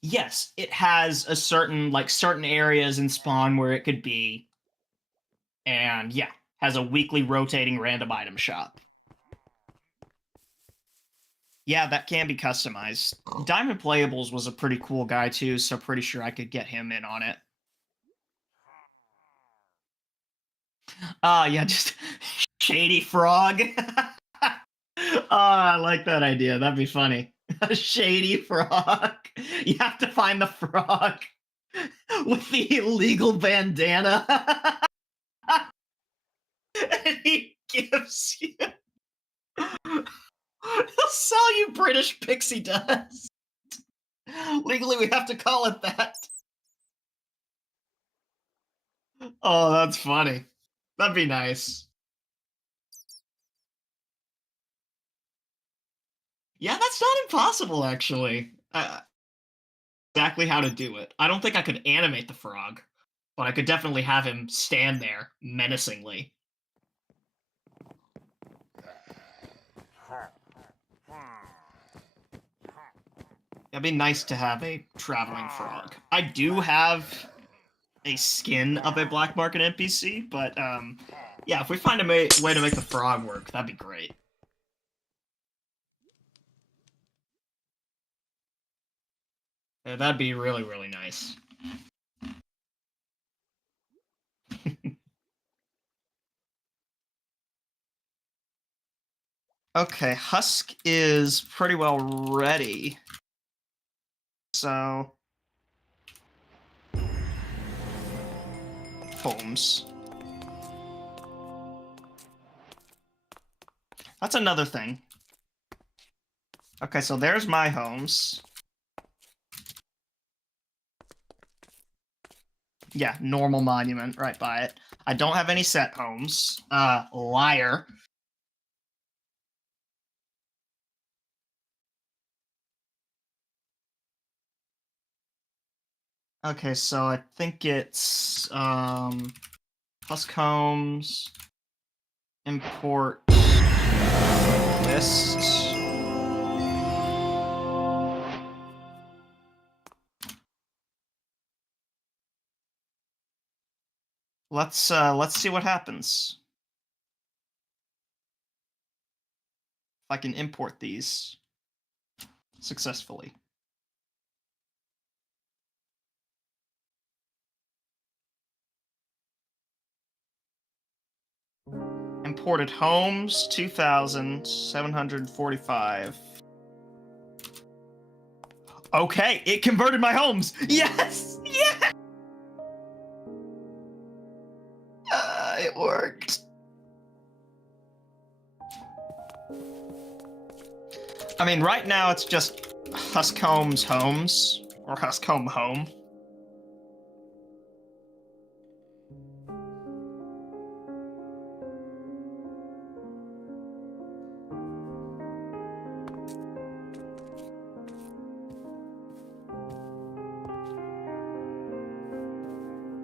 Yes, it has a certain areas in Spawn where it could be, and yeah, has a weekly rotating random item shop. Yeah, that can be customized. Diamond Playables was a pretty cool guy too, so pretty sure I could get him in on it. Yeah, just Shady Frog. I like that idea. That'd be funny. A Shady Frog. You have to find the frog with the illegal bandana. And he gives you... He'll sell you British pixie dust. Legally, we have to call it that. Oh, that's funny. That'd be nice. Yeah, that's not impossible, actually. Exactly how to do it. I don't think I could animate the frog, but I could definitely have him stand there menacingly. It'd be nice to have a traveling frog. I do have a skin of a black market NPC, but yeah, if we find a way to make the frog work, that'd be great. Yeah, that'd be really, really nice. Okay, Husk is pretty well ready. So... homes. That's another thing. Okay, so there's my homes. Yeah, normal monument right by it. I don't have any set homes. Liar. Okay, so I think it's Husk homes, import list. Let's see what happens. If I can import these successfully. Imported homes, 2,745. Okay, it converted my homes. Yes! Yeah! It worked. I mean, right now it's just Husk Homes Homes, or Husk Home Home.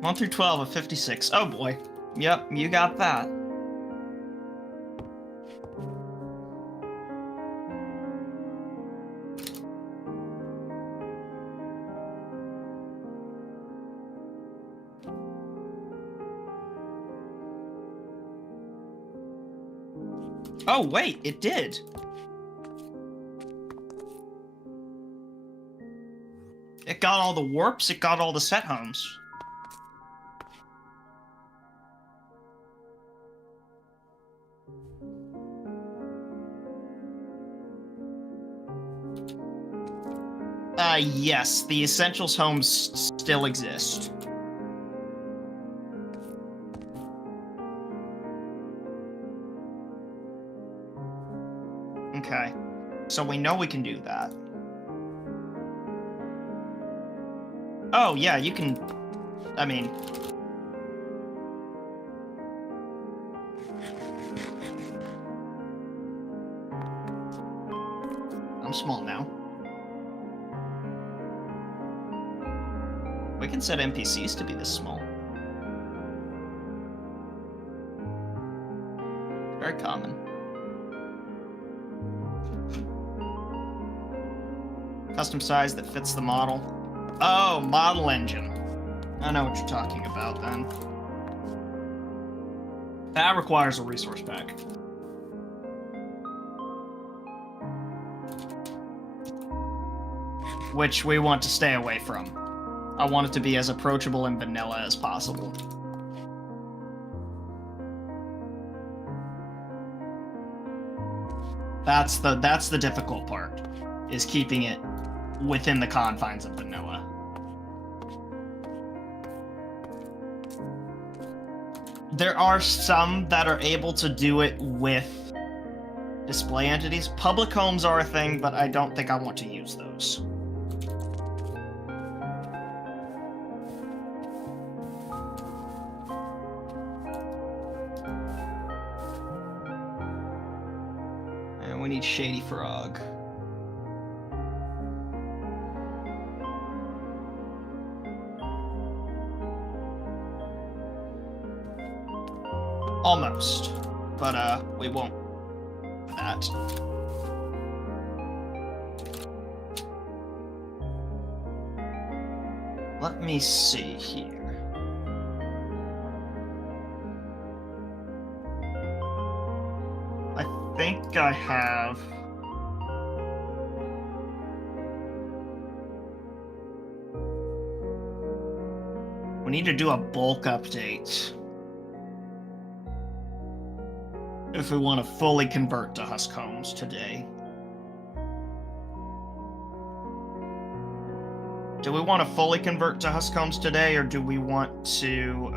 One through 12 of 56. Oh boy. Yep, you got that. Oh, wait, it did. It got all the warps, it got all the set homes. Yes, the Essentials homes still exist. Okay, so we know we can do that. Oh, yeah, you can... I mean... I'm small now. We can set NPCs to be this small. Very common. Custom size that fits the model. Oh, model engine. I know what you're talking about then. That requires a resource pack. Which we want to stay away from. I want it to be as approachable and vanilla as possible. That's the difficult part, is keeping it within the confines of vanilla. There are some that are able to do it with display entities. Public homes are a thing, but I don't think I want to use those. And we need Shady Frog. Almost, but we won't do that. Let me see here. I think I have... We need to do a bulk update if we want to fully convert to Husk homes today. Do we want to fully convert to Husk homes today, or do we want to,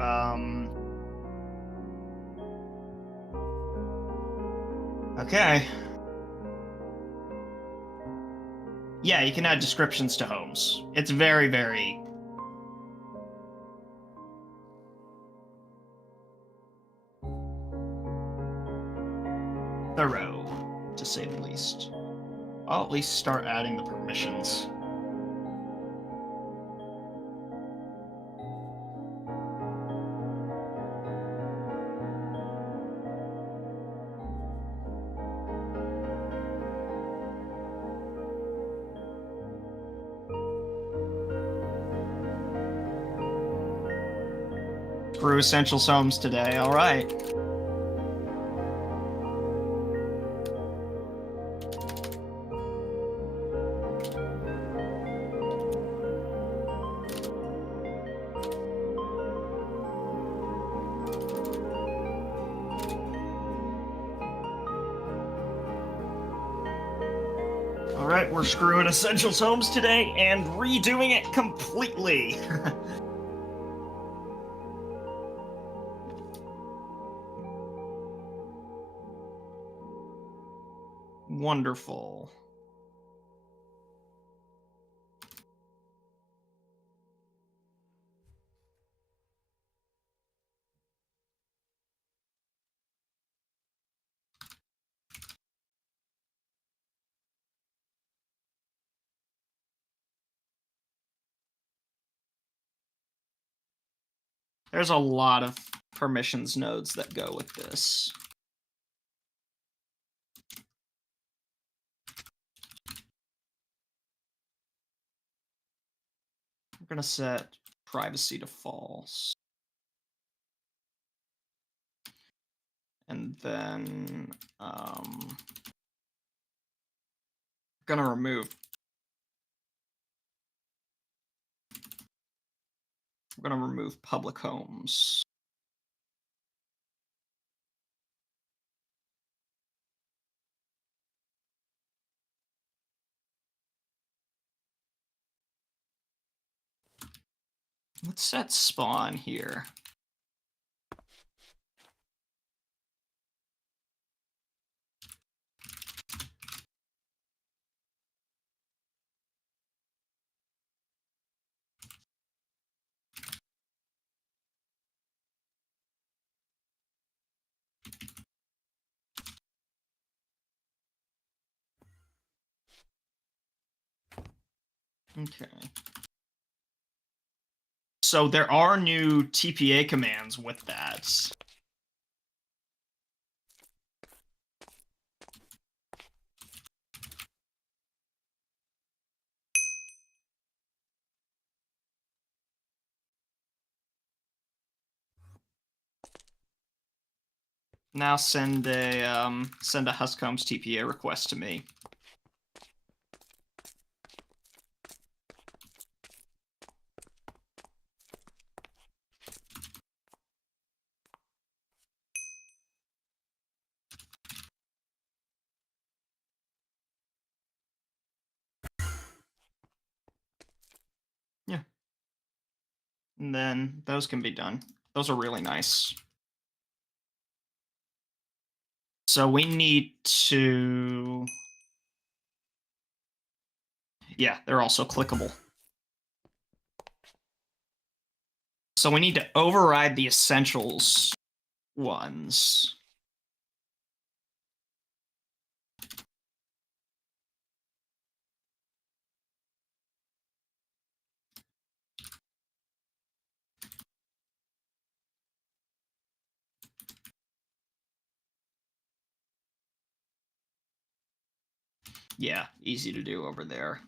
Okay. Yeah, you can add descriptions to homes. It's very, very... thorough, to say the least. I'll at least start adding the permissions. Screw Essentials homes today, alright. Alright, we're screwing Essentials homes today and redoing it completely. Wonderful. There's a lot of permissions nodes that go with this. We're going to set privacy to false. And then gonna remove. We're gonna remove public homes. Let's set spawn here. Okay. So there are new TPA commands with that. Now send a Huscombs TPA request to me. Yeah. And then those can be done. Those are really nice. So we need to... Yeah, they're also clickable. So we need to override the essentials ones. Yeah, easy to do over there.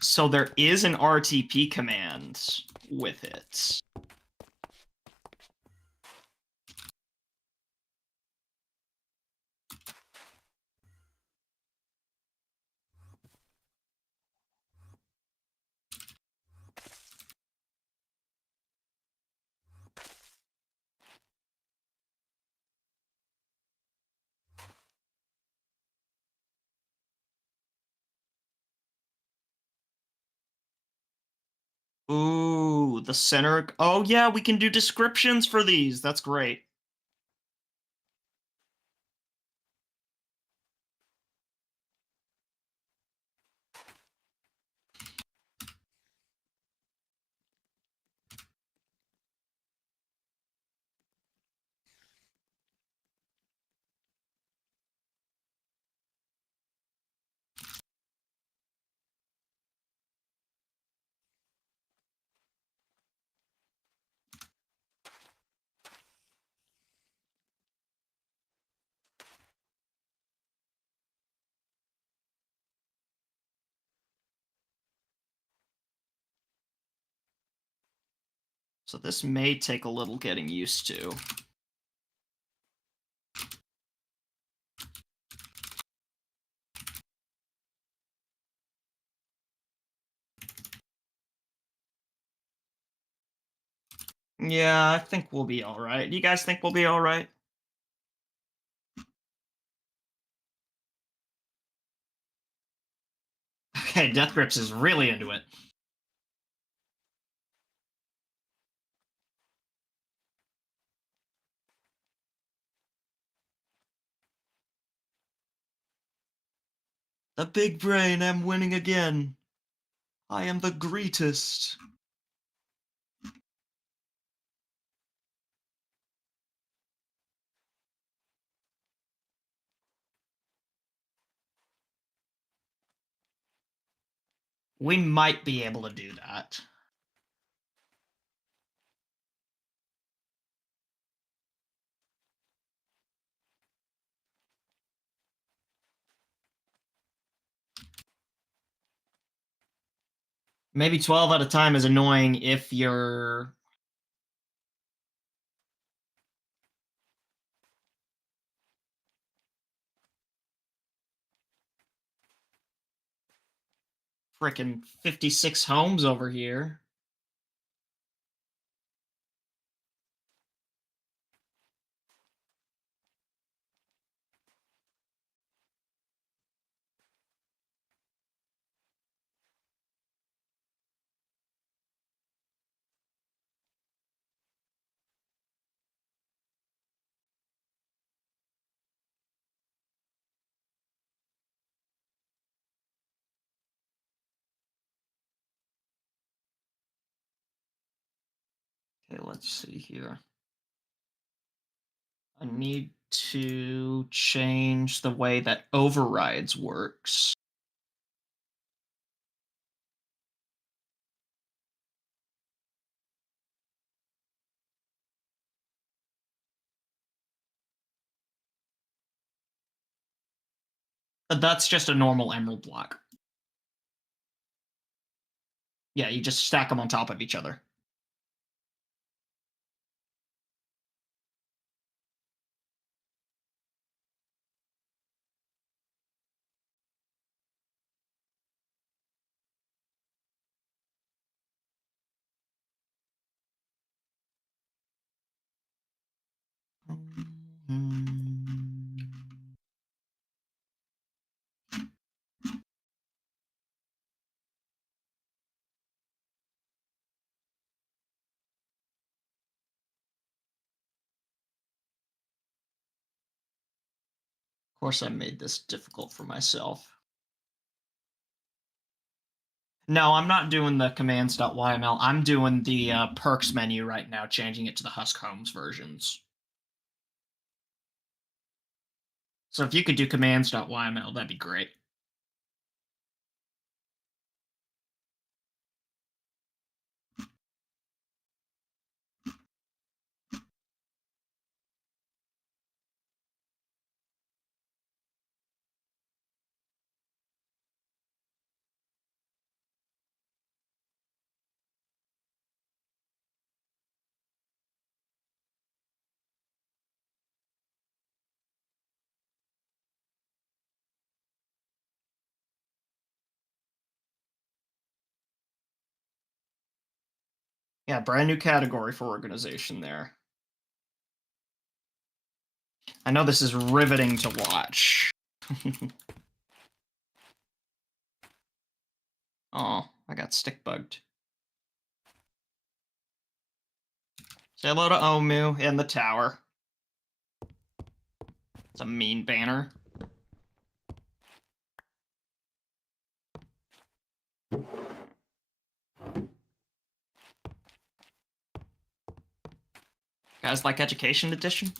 So there is an RTP command with it. Ooh, the center. Oh, yeah, we can do descriptions for these. That's great. So this may take a little getting used to. Yeah, I think we'll be all right. You guys think we'll be all right? Okay, Death Grips is really into it. The big brain, I'm winning again. I am the greatest. We might be able to do that. Maybe 12 at a time is annoying if you're... Frickin' 56 homes over here. Okay, let's see here. I need to change the way that overrides works. That's just a normal emerald block. Yeah, you just stack them on top of each other. Of course, I made this difficult for myself. No, I'm not doing the commands.yml. I'm doing the perks menu right now, changing it to the Husk Homes versions. So if you could do commands.yml, that'd be great. Yeah, brand new category for organization there. I know this is riveting to watch. Oh, I got stick bugged. Say hello to Omu in the tower. It's a mean banner. Guys like Education Edition?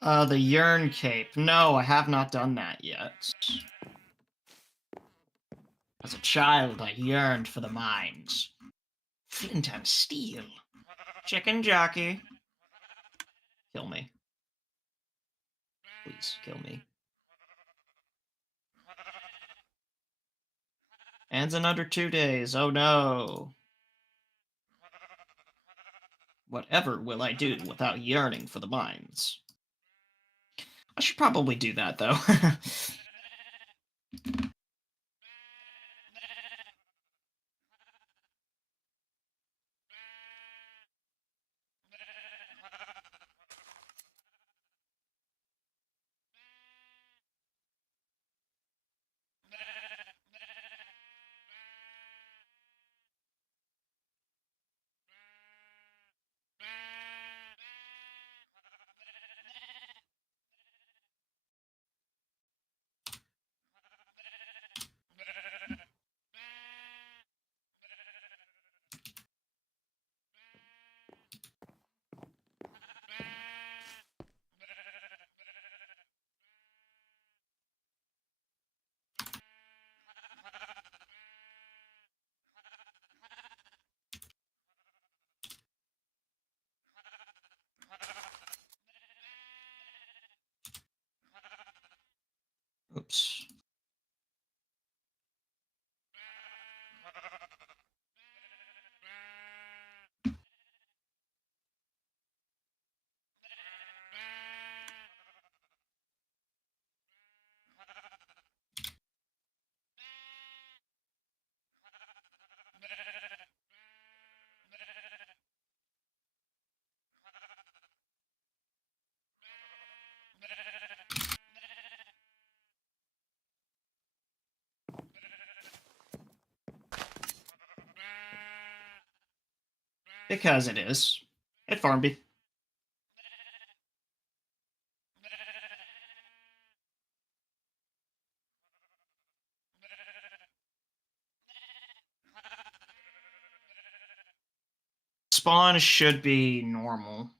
The Yearn Cape. No, I have not done that yet. As a child, I yearned for the mines. Flint and steel. Chicken jockey. Kill me. Please, kill me. Ends in under 2 days. Oh no. Whatever will I do without yearning for the mines? I should probably do that, though. Because it is. It Farmby. Spawn should be normal.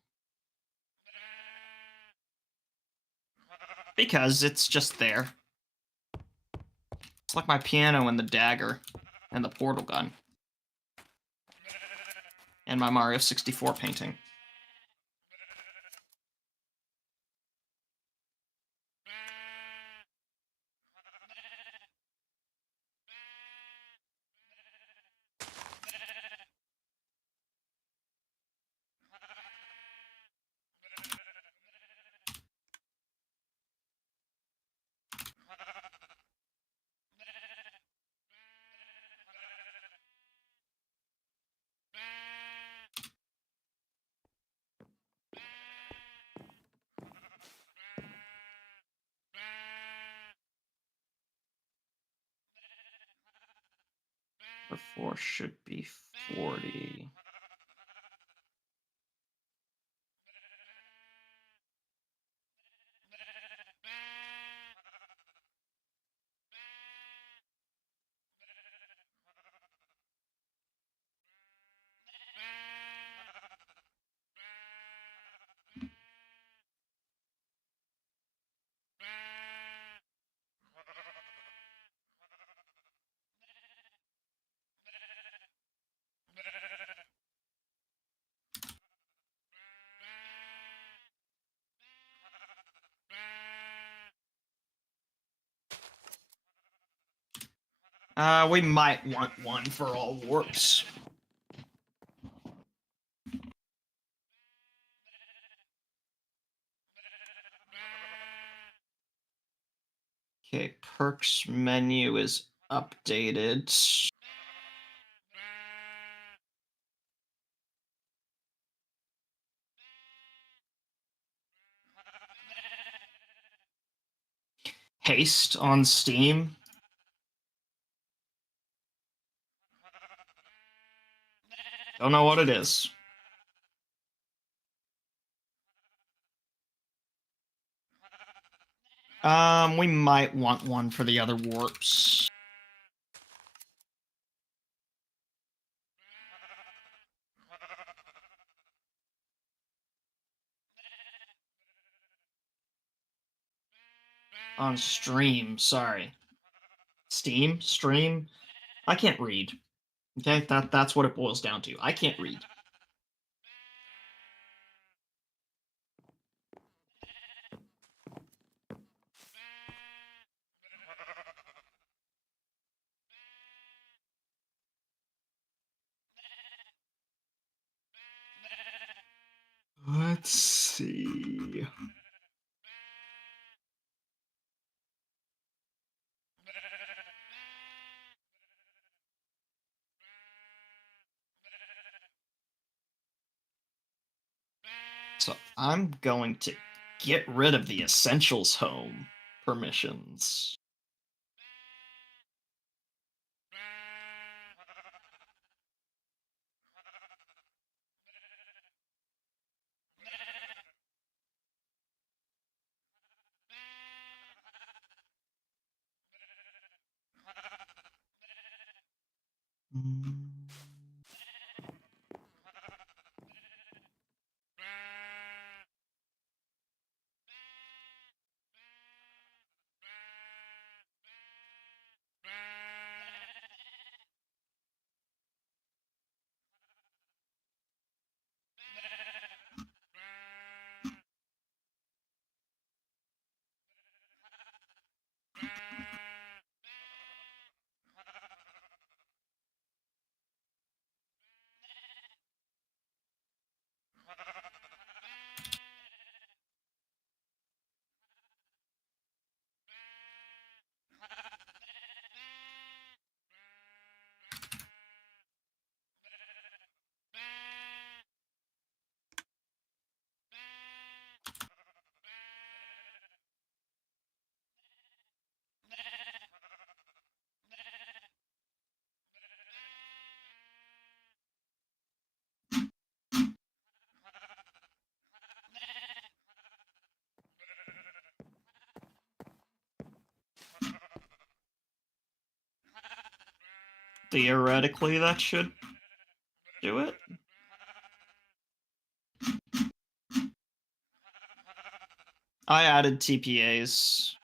Because it's just there. It's like my piano and the dagger and the portal gun. And my Mario 64 painting. For 4 should be 40. We might want one for all warps. Okay, perks menu is updated. Haste on Steam. Don't know what it is. We might want one for the other warps. On stream, sorry. Steam? Stream? I can't read. Okay, that's what it boils down to. I can't read. Let's see. So I'm going to get rid of the Essentials Home permissions. Theoretically, that should do it. I added TPAs.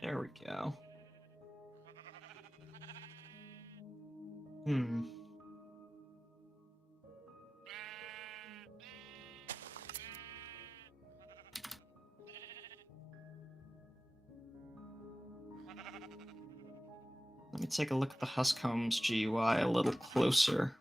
There we go. Let me take a look at the Huscombs GUI a little closer.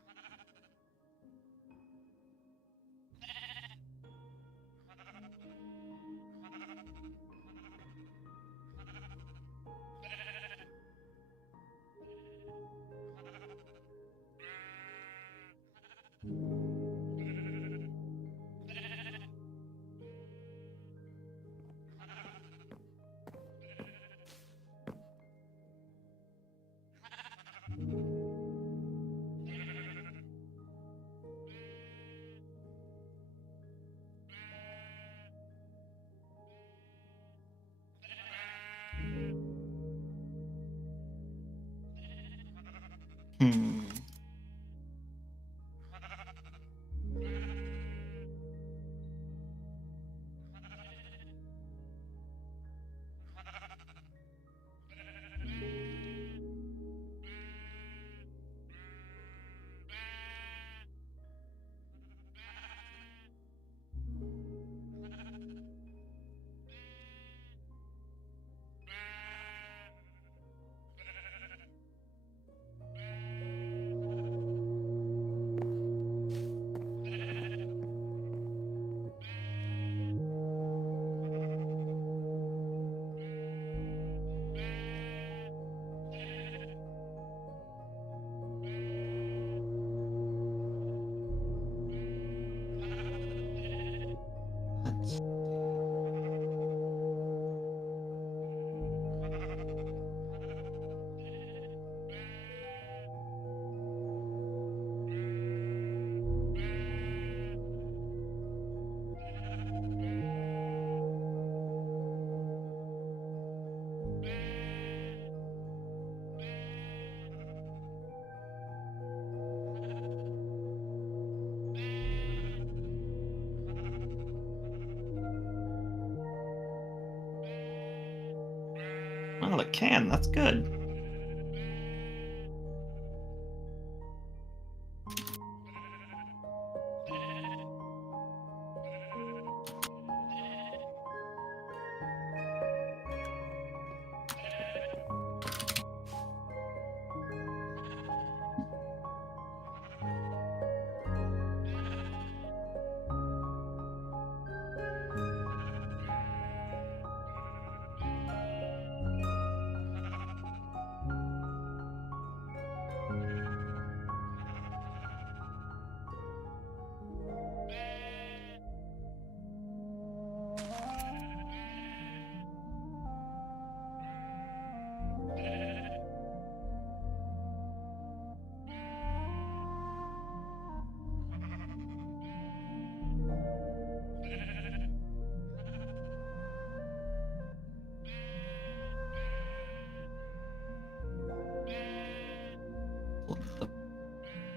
Well, it can. That's good.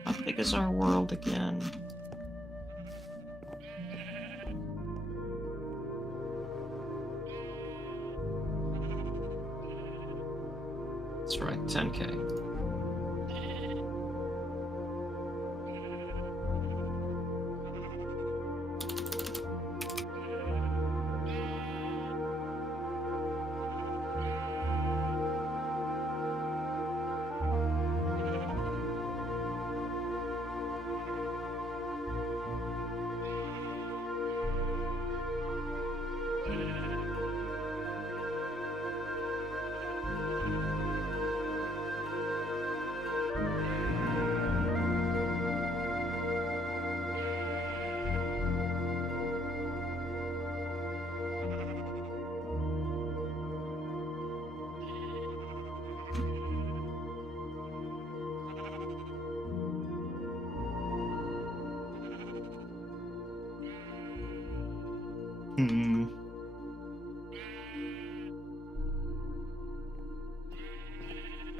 How big is our world again? That's right. 10K.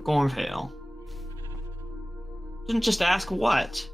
Gormvale. Didn't just ask what.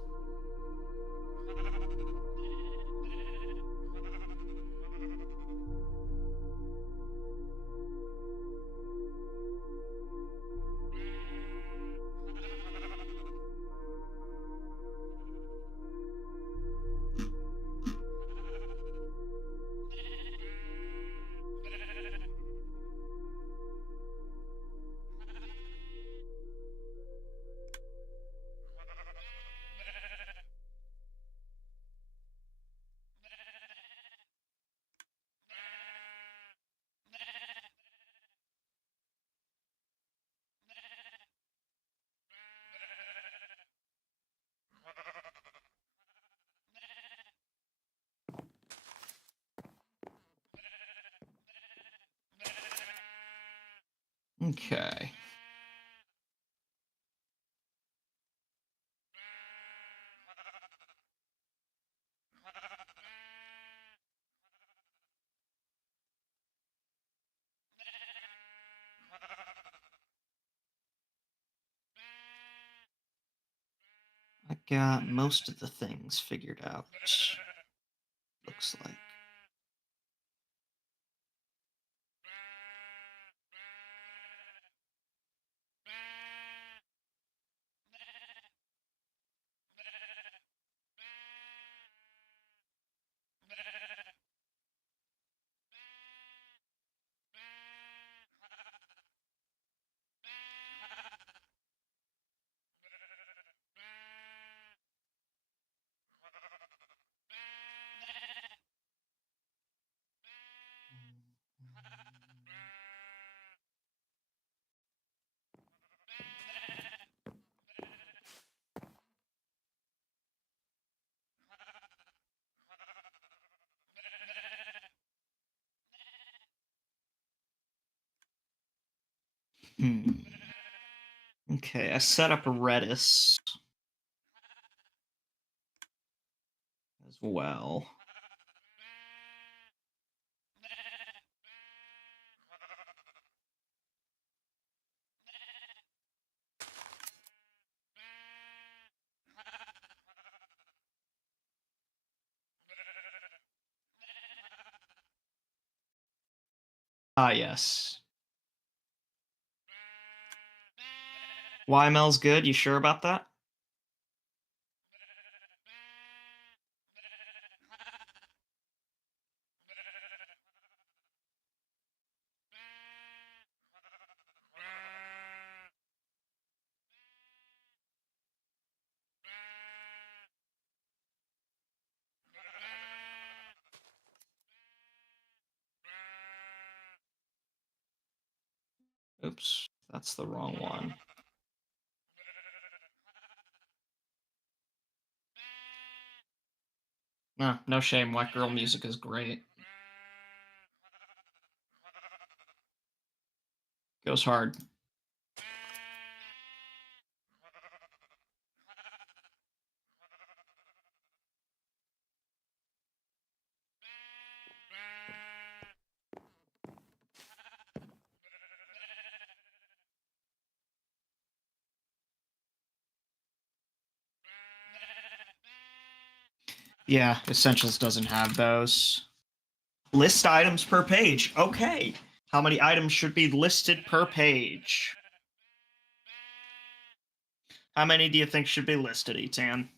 Okay. I got most of the things figured out. Looks like. Okay, I set up a Redis as well. Ah, yes. YML's good? You sure about that? Oops, that's the wrong one. No, no shame. White girl music is great. Goes hard. Yeah, Essentials doesn't have those. List items per page. Okay. How many items should be listed per page? How many do you think should be listed, Etan?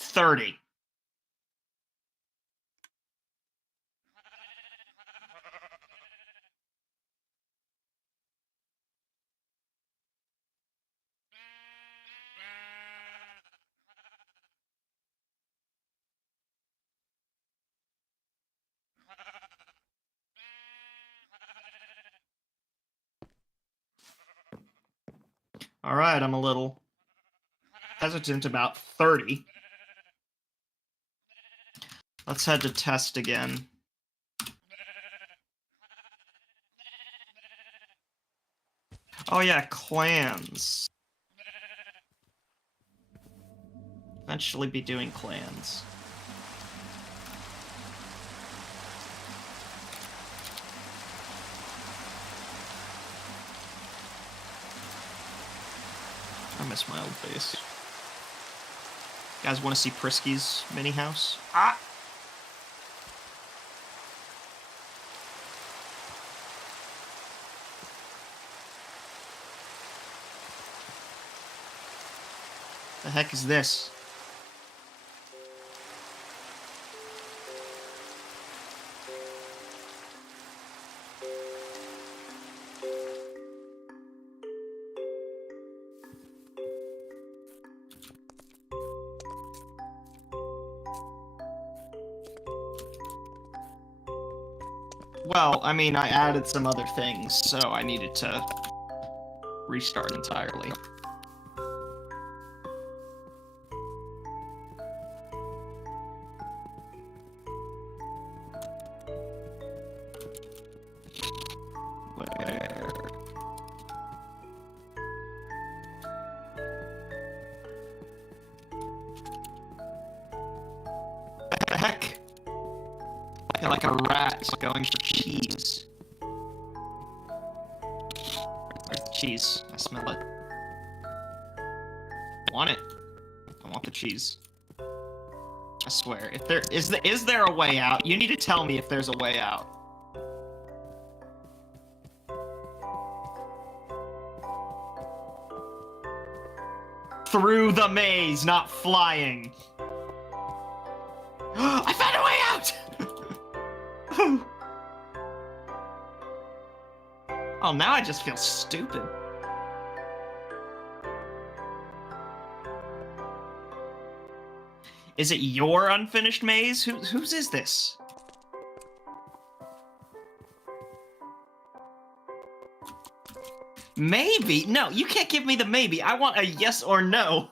$30. All right, I'm a little hesitant about 30. Let's head to test again. Oh yeah, clans. Eventually be doing clans. I miss my old base. You guys want to see Prisky's mini house? Ah! The heck is this? Well, I mean, I added some other things, so I needed to restart entirely. Where? What the heck? I feel like a rat going for cheese. Where's the cheese? I smell it. I want it. I want the cheese. I swear, if there is there a way out? You need to tell me if there's a way out. Through the maze, not flying. I found a way out! Oh, now I just feel stupid. Is it your unfinished maze? Whose is this? Maybe? No, you can't give me the maybe. I want a yes or no.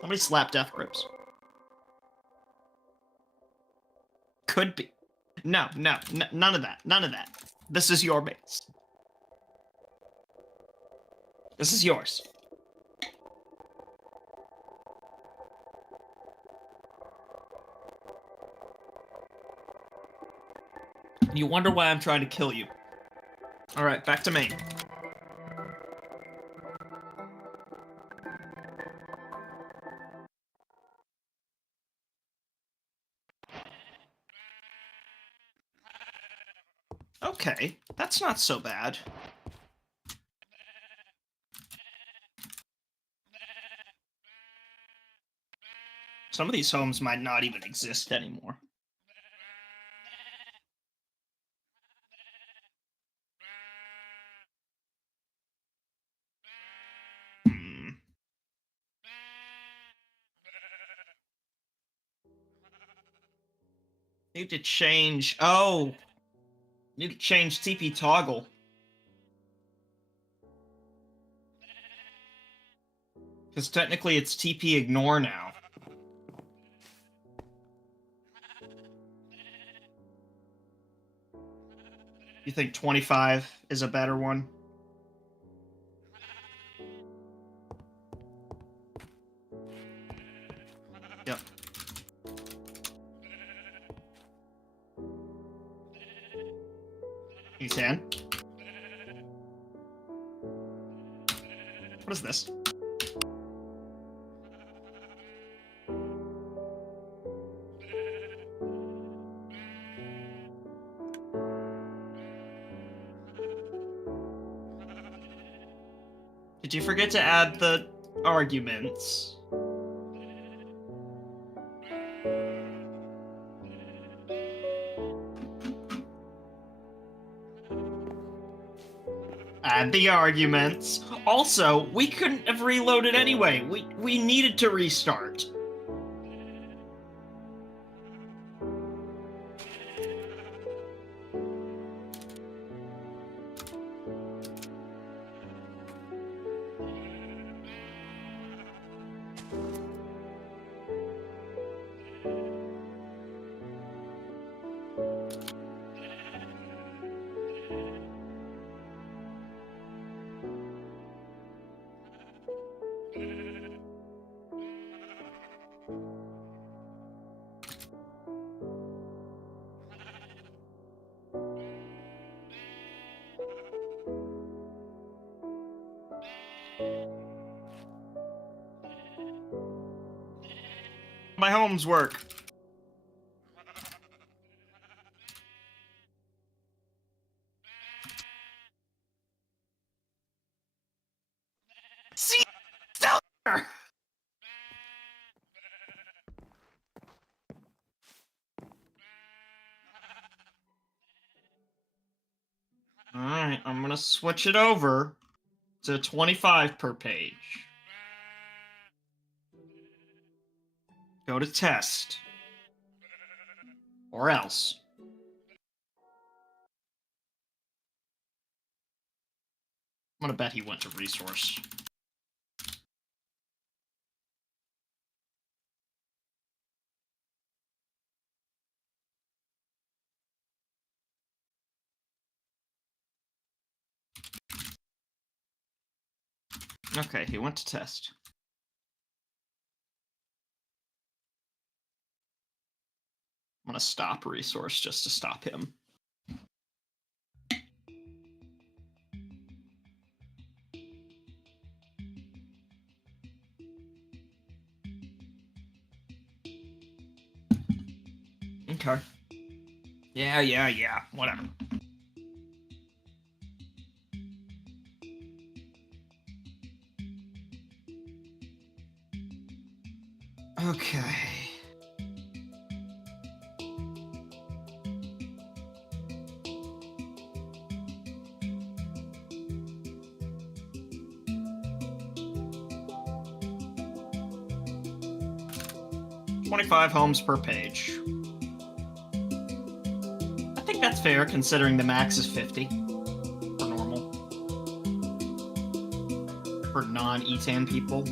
Somebody slap death grips. Could be. No, none of that. None of that. This is your maze. This is yours. You wonder why I'm trying to kill you. Alright, back to main. Okay, that's not so bad. Some of these homes might not even exist anymore. Need to change... Oh! Need to change TP toggle. Because technically it's TP ignore now. You think 25 is a better one? Yep. You can. What is this? Did you forget to add the arguments? Add the arguments. Also, we couldn't have reloaded anyway. We needed to restart. My home's work. See, still there. All right, I'm gonna switch it over to 25 per page. Go to test. Or else. I'm gonna bet he went to resource. Okay, he went to test. I'm gonna stop resource just to stop him. Okay. Yeah. Whatever. Okay. $25 homes per page. I think that's fair considering the max is 50 for normal. For non-E10 people.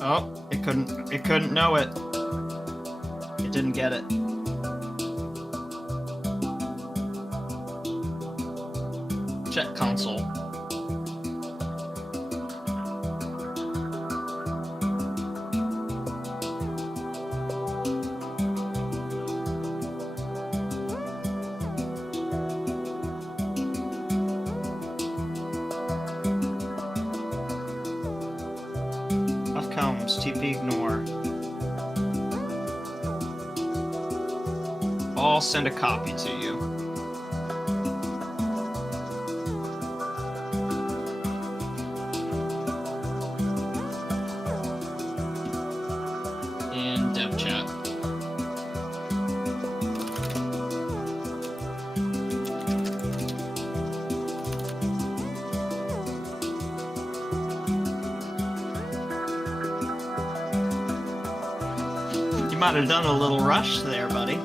Oh, it couldn't know it. It didn't get it. Check console. Off comes TP ignore. I'll send a copy to you. In dev chat. You might have done a little rush there, buddy.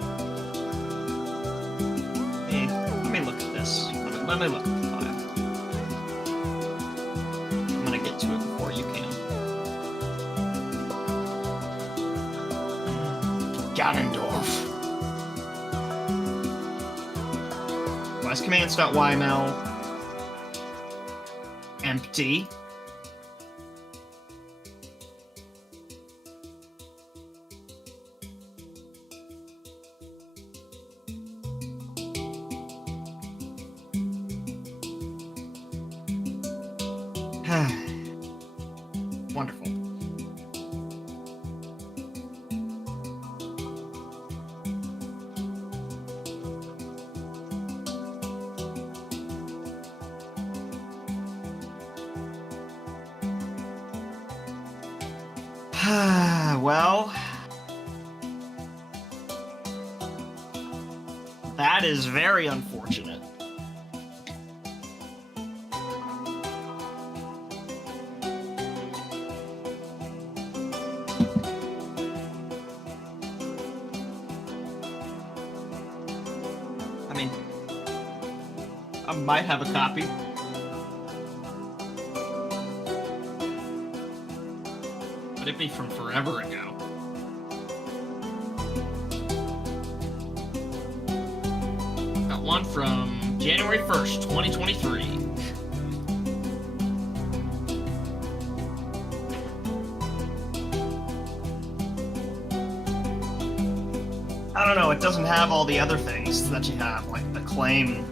Hey, let me look at this. Let me look at the file. I'm gonna get to it before you can. Ganondorf. Commands.yml. Empty. Wonderful. Well, that is very unfortunate. I mean, I might have a copy. But it'd be from forever ago. Got one from January 1st, 2023. I don't know, it doesn't have all the other things that you have, like the claim,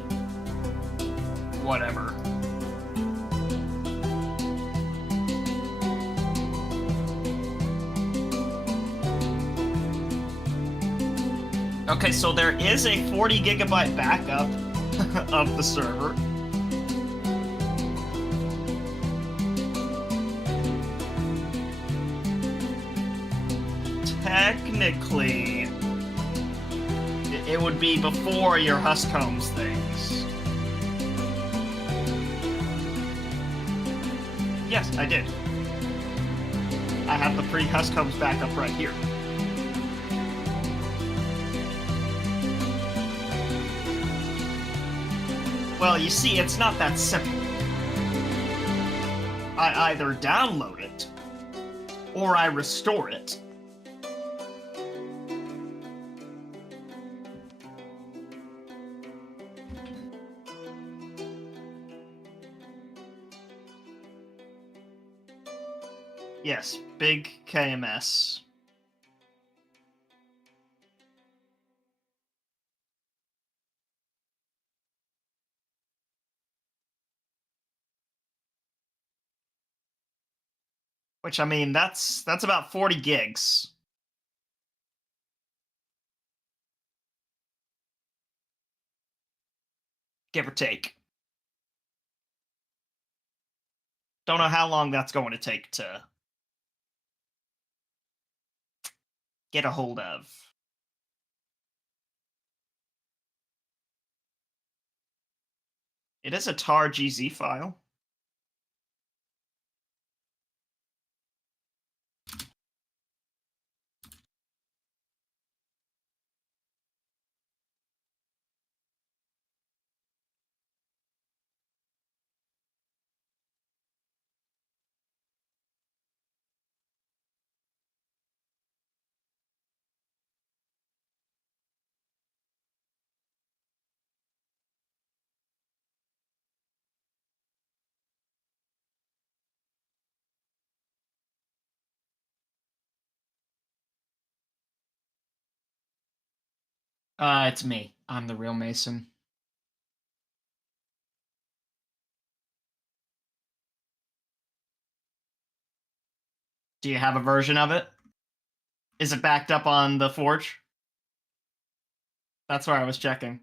whatever. Okay, so there is a 40 gigabyte backup of the server. Technically, it would be before your Huscombs things. Yes, I did. I have the pre-Huscombs backup right here. Well, you see, it's not that simple. I either download it, or I restore it. Yes, big KMS. Which, I mean, that's about 40 gigs. Give or take. Don't know how long that's going to take to get a hold of. It is a tar GZ file. It's me. I'm the real Mason. Do you have a version of it? Is it backed up on the Forge? That's where I was checking.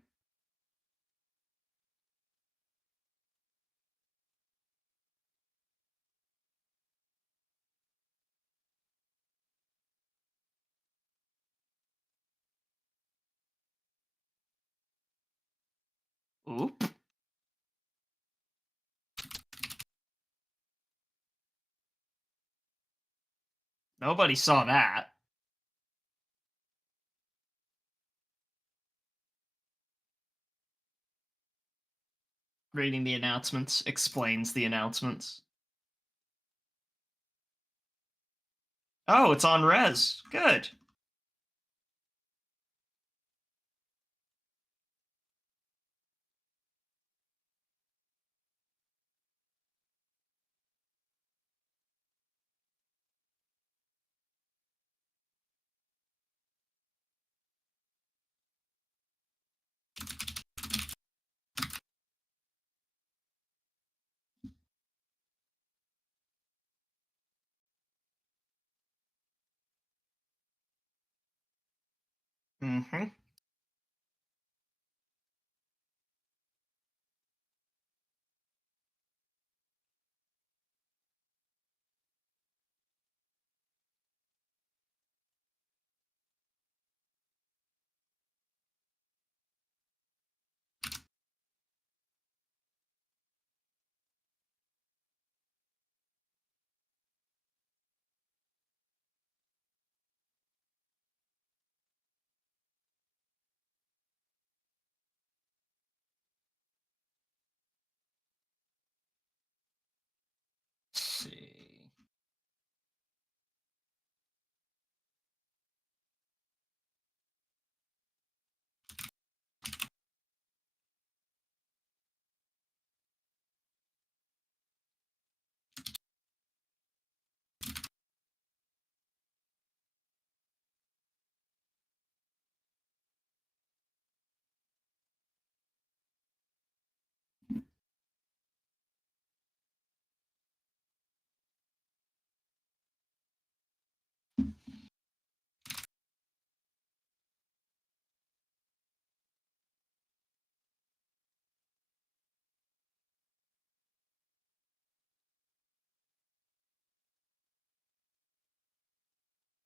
Oop. Nobody saw that. Reading the announcements explains the announcements. Oh, it's on res. Good. Mm-hmm.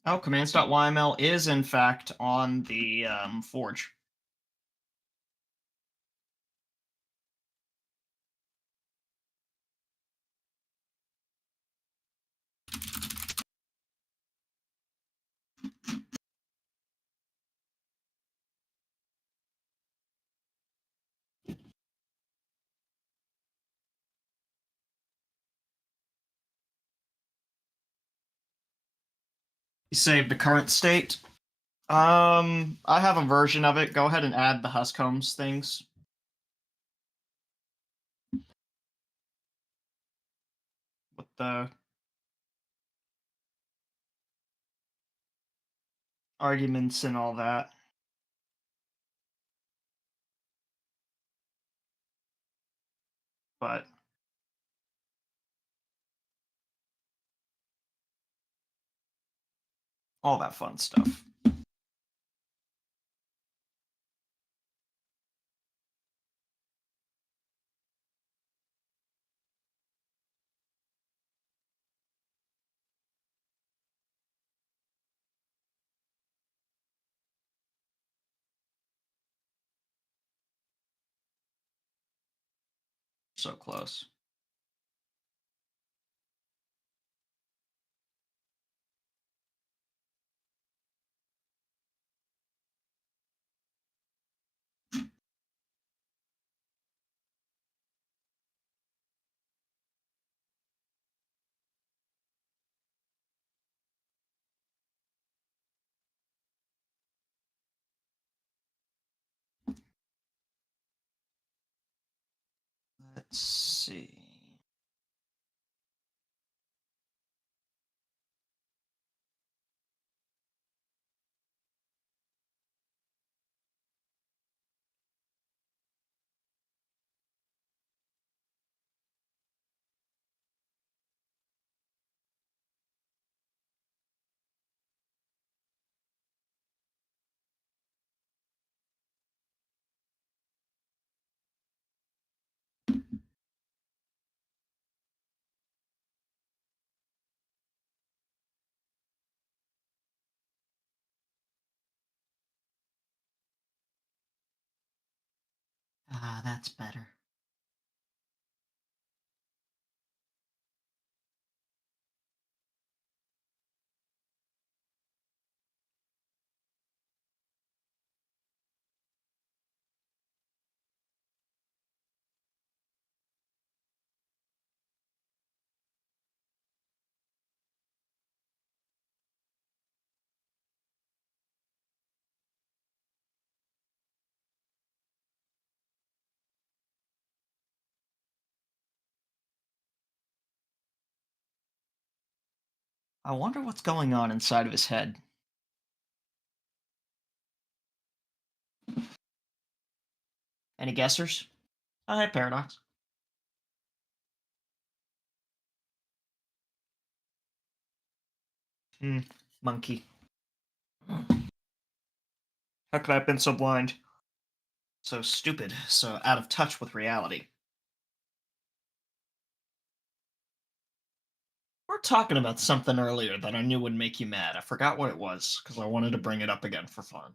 Oh, commands.yml is in fact on the forge. You save the current state. I have a version of it. Go ahead and add the Huscombs things. With the arguments and all that. But all that fun stuff. So close. Let's see. Ah, that's better. I wonder what's going on inside of his head. Any guessers? Oh, hey, Paradox. Monkey. How could I have been so blind? So stupid, so out of touch with reality. We're talking about something earlier that I knew would make you mad. I forgot what it was, because I wanted to bring it up again for fun.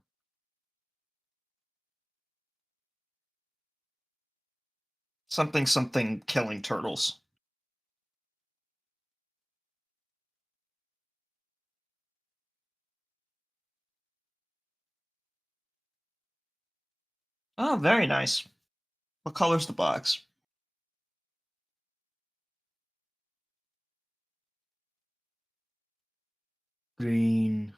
Something killing turtles. Oh, very nice. What color's the box? Green.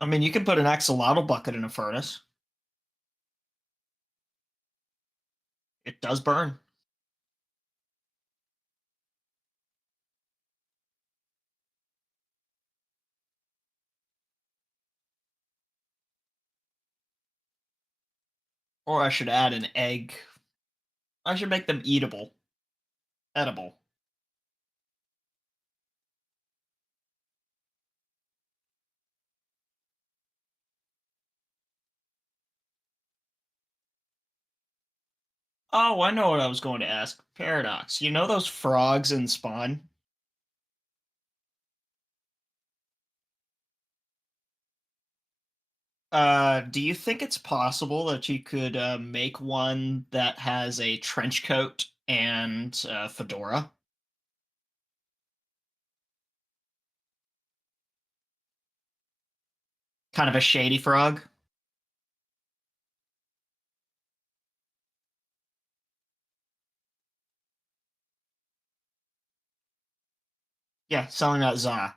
I mean, you can put an axolotl bucket in a furnace. It does burn. Or I should add an egg. I should make them eatable. Edible. Oh, I know what I was going to ask. Paradox. You know those frogs in Spawn? Do you think it's possible that you could make one that has a trench coat and fedora? Kind of a shady frog? Yeah, selling that za.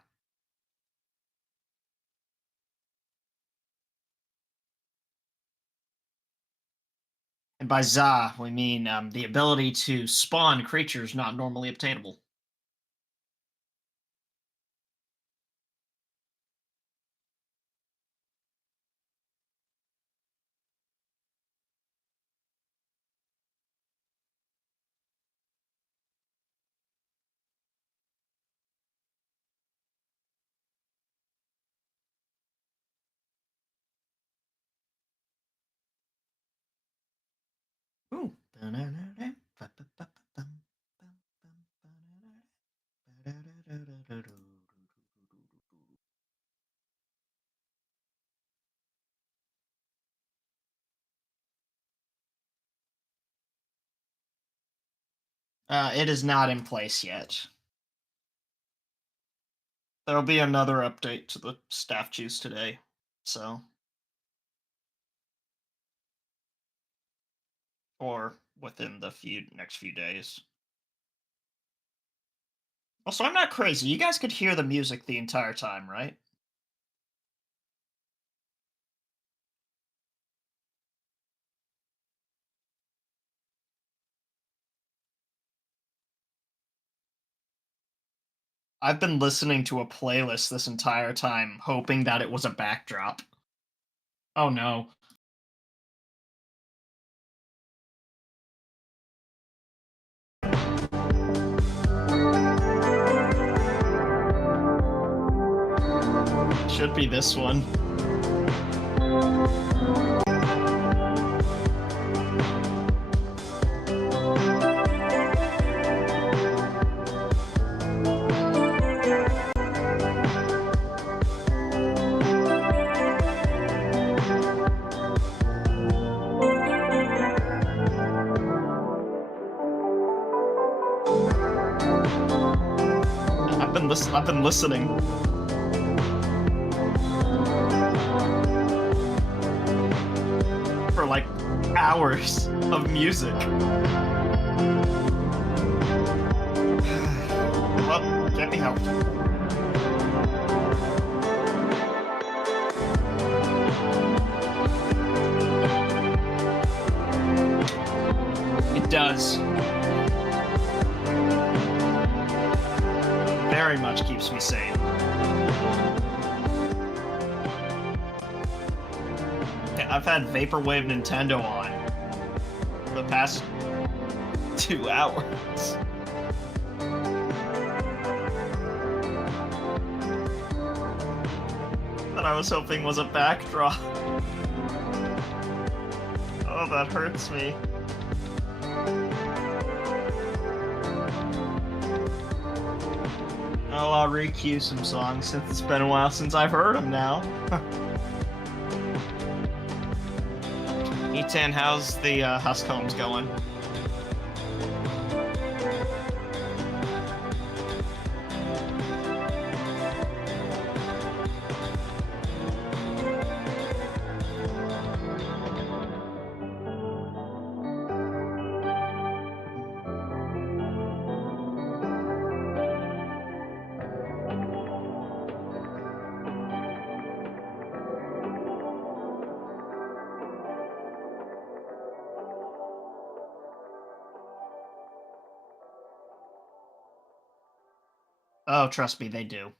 And by za, we mean the ability to spawn creatures not normally obtainable. Ooh. It is not in place yet. There'll be another update to the staff juice today, so or within the next few days. Also, I'm not crazy. You guys could hear the music the entire time, right? I've been listening to a playlist this entire time, hoping that it was a backdrop. Oh no. Should be this one. I've been listening. For like hours of music. Well, can't be helped. It does. Very much keeps me sane. Yeah, I've had Vaporwave Nintendo on for the past 2 hours. That I was hoping was a backdrop. Oh, that hurts me. Oh, I'll re-queue some songs since it's been a while since I've heard them now. E10, how's the Husk Homes going? Oh, trust me, they do.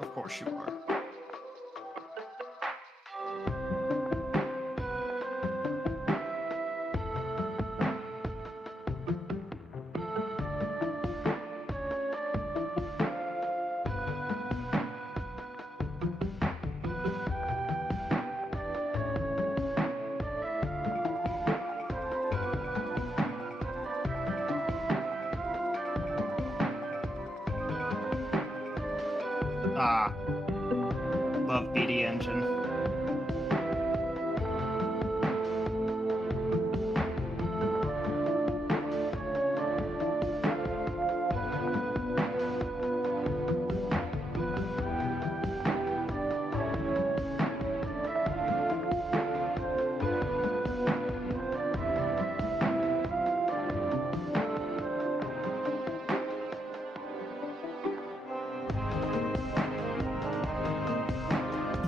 Of course you are. Ah, love BD Engine.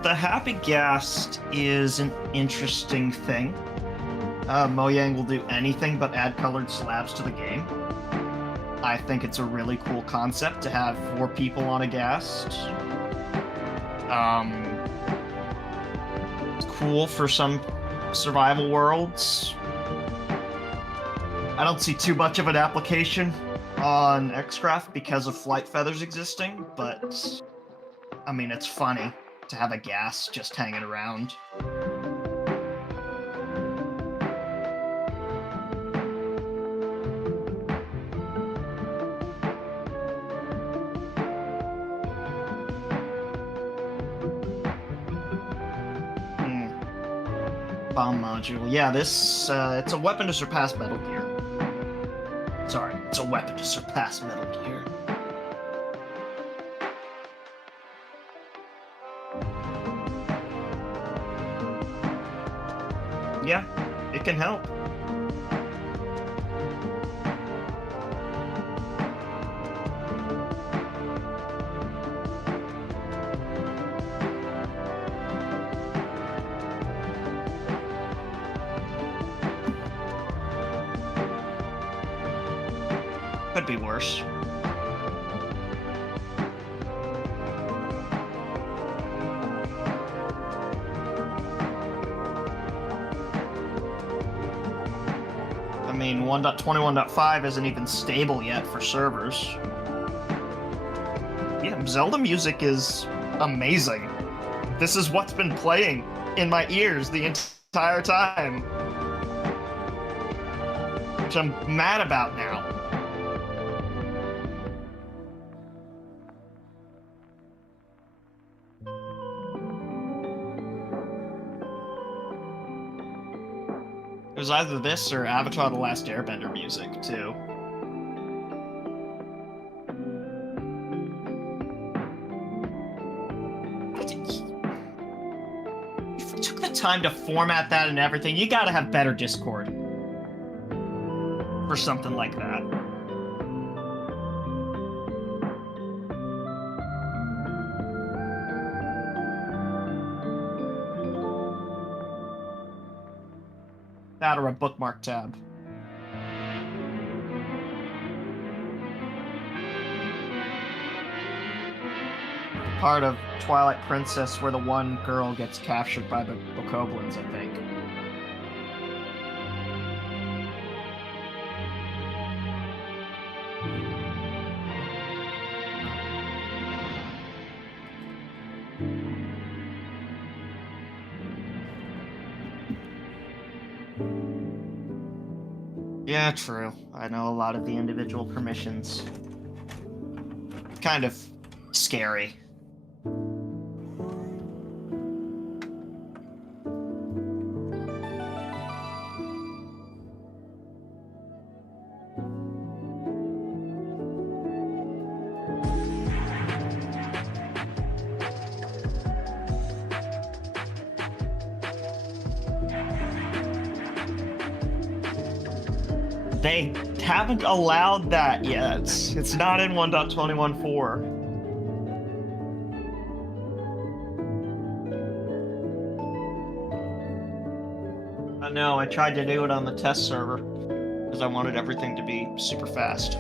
The Happy Ghast is an interesting thing. Mojang will do anything but add colored slabs to the game. I think it's a really cool concept to have 4 people on a Ghast. It's cool for some survival worlds. I don't see too much of an application on XCraft because of flight feathers existing, but I mean, it's funny to have a gas just hanging around. Bomb module. Yeah, this, it's a weapon to surpass Metal Gear. Sorry, it's a weapon to surpass Metal Gear. Yeah, it can help. Could be worse. I mean, 1.21.5 isn't even stable yet for servers. Yeah, Zelda music is amazing. This is what's been playing in my ears the entire time. Which I'm mad about now. It was either this or Avatar: The Last Airbender music, too. If you took the time to format that and everything, you gotta have better Discord for something like that. That or a bookmark tab. Part of Twilight Princess where the one girl gets captured by the Bokoblins, I think. Yeah, true. I know a lot of the individual permissions. Kind of scary. They haven't allowed that yet. It's not in 1.21.4. I know, I tried to do it on the test server because I wanted everything to be super fast.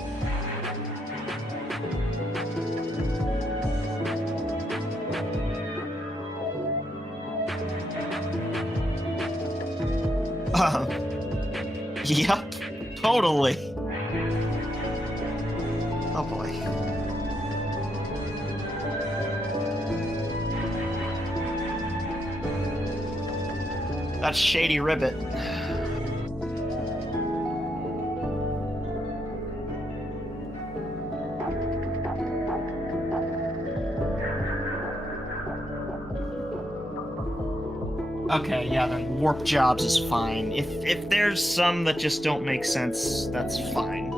Yep. Totally. Oh boy. That's Shady Ribbit. Okay, yeah, then warp jobs is fine. If there's some that just don't make sense, that's fine.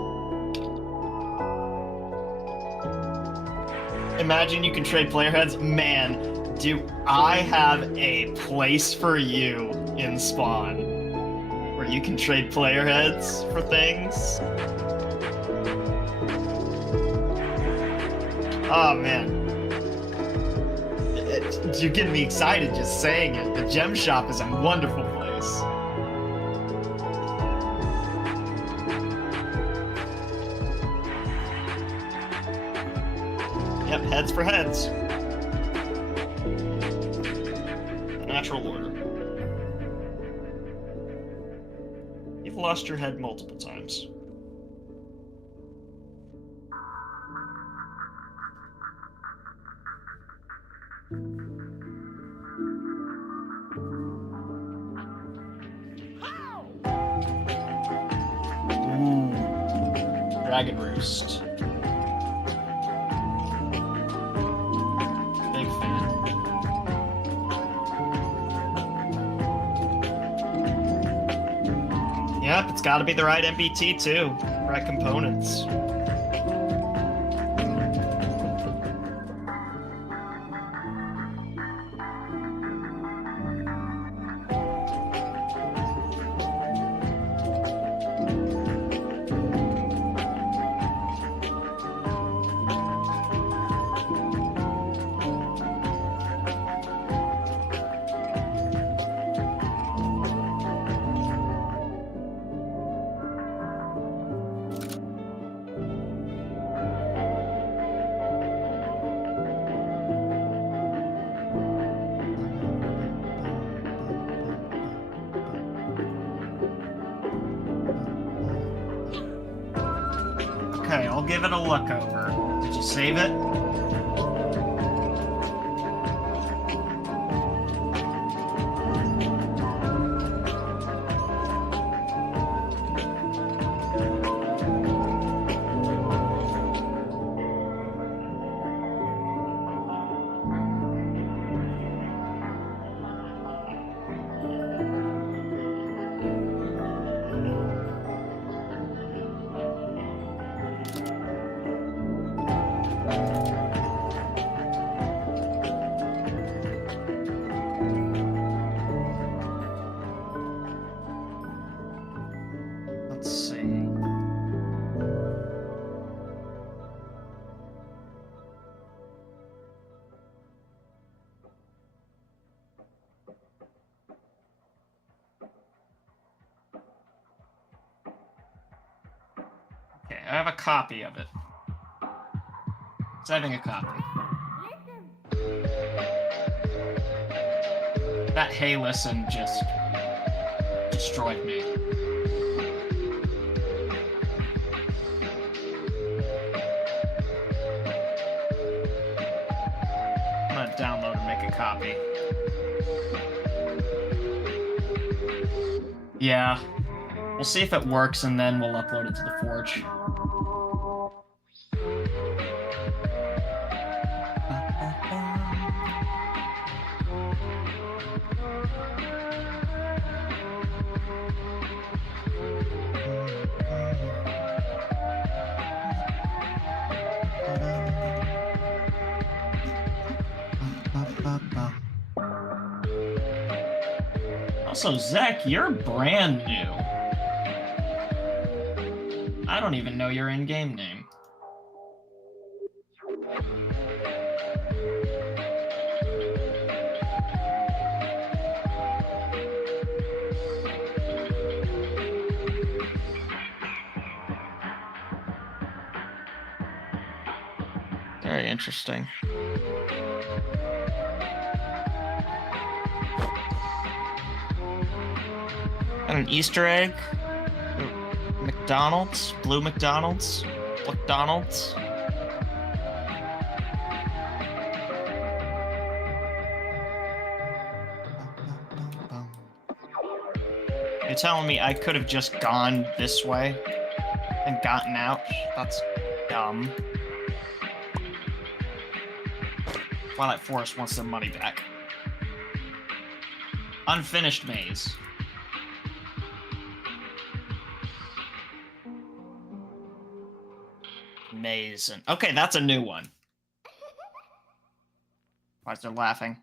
Imagine you can trade player heads. Man, do I have a place for you in Spawn where you can trade player heads for things? Oh man. You're getting me excited just saying it. The gem shop is a wonderful place. Yep, heads for heads. The natural order. You've lost your head multiple times. Ooh, Dragon Roost. Big fan. Yep, it's got to be the right MBT too. Right components. Okay, I'll give it a look over. Did you save it? Let's see. Okay, I have a copy of it. Saving a copy. That hey listen just destroyed me. I'm gonna download and make a copy. Yeah. We'll see if it works and then we'll upload it to the Forge. Also, Zach, you're brand new. I don't even know your in-game name. Very interesting. Got an Easter egg. McDonald's, Blue McDonald's, McDonald's. You're telling me I could have just gone this way and gotten out? That's dumb. Twilight Forest wants their money back. Unfinished maze. Mason. Okay, that's a new one. Why is they laughing?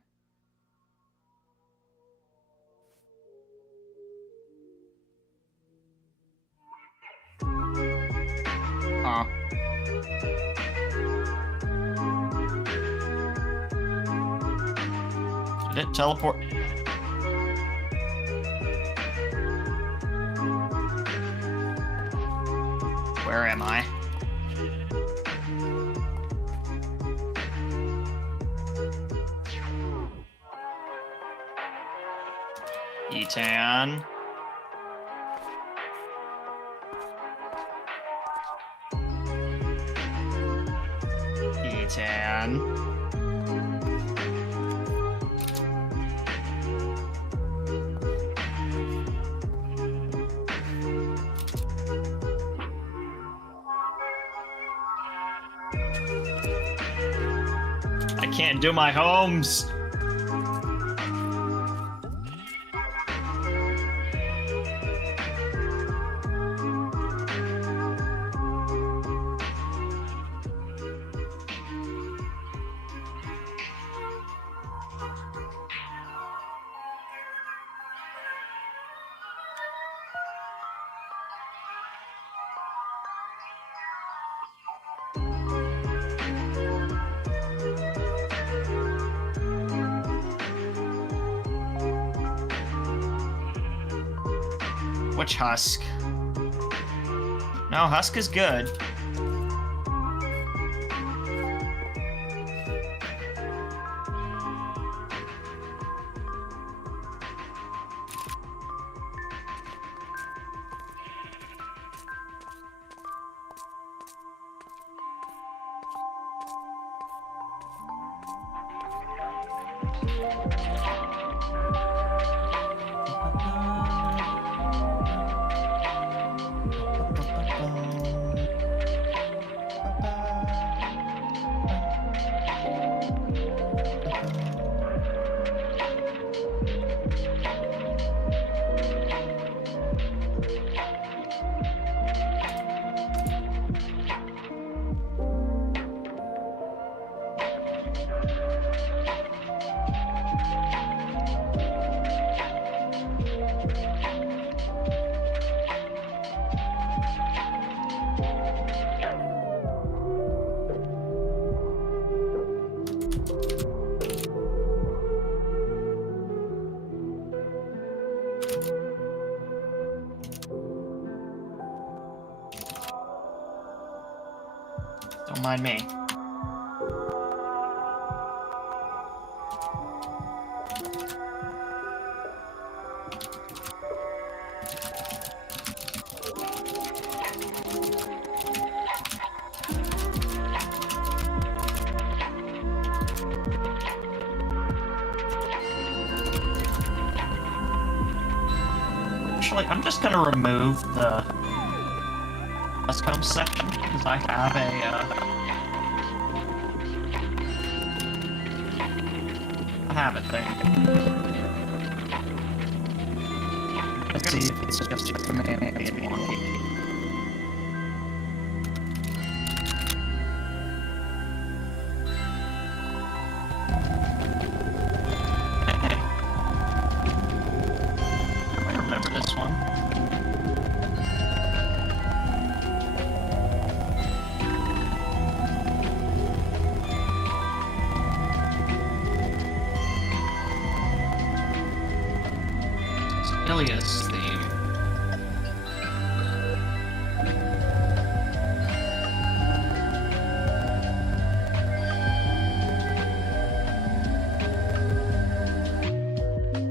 Huh. Did it teleport? Where am I? Etan. Etan. I can't do my homes. Which husk? No, husk is good. Don't mind me. Actually, I'm just gonna remove the custom section because I have a thing. Let's see if it's just for me. I remember this one. Ilias theme.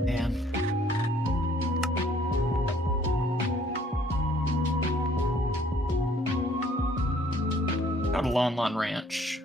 Man. Go to Lon Lon Ranch.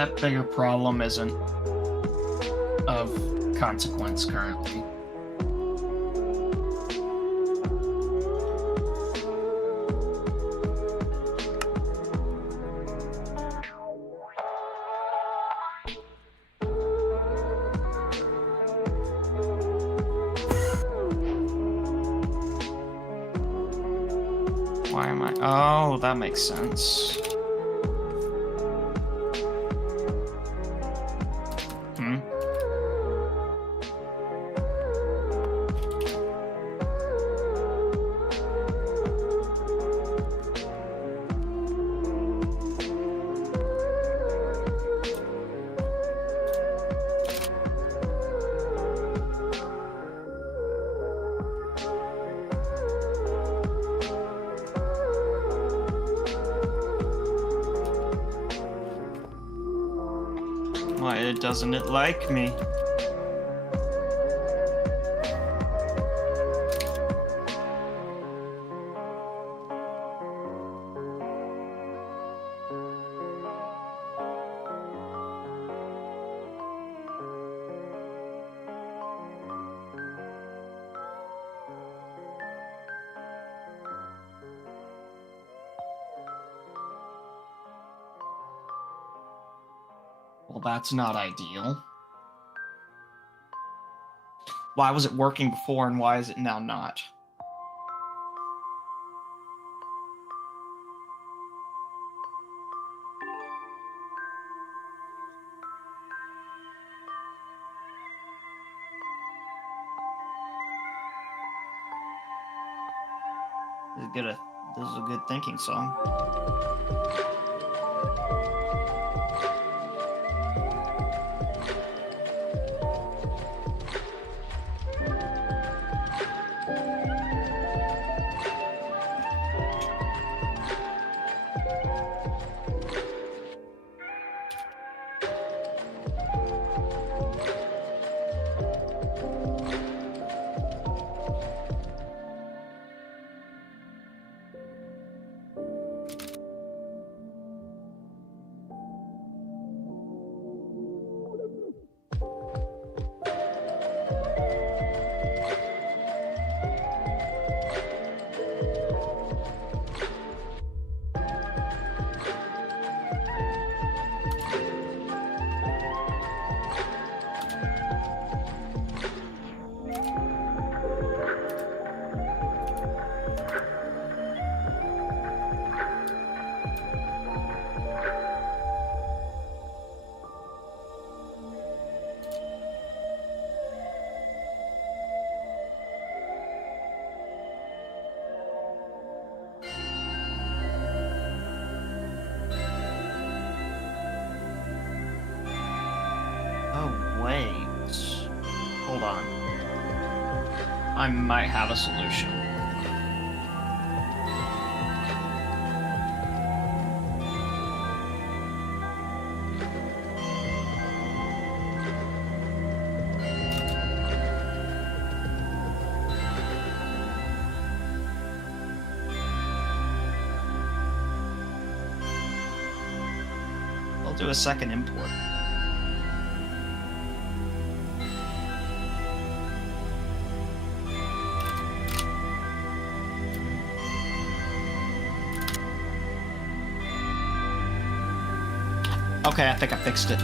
that bigger problem isn't of consequence currently. Why am I? Oh, that makes sense. Why doesn't it like me? Well, that's not ideal. Why was it working before and why is it now not? This is a good thinking song. Hold on. I might have a solution. I'll do a second import. Okay, I think I fixed it.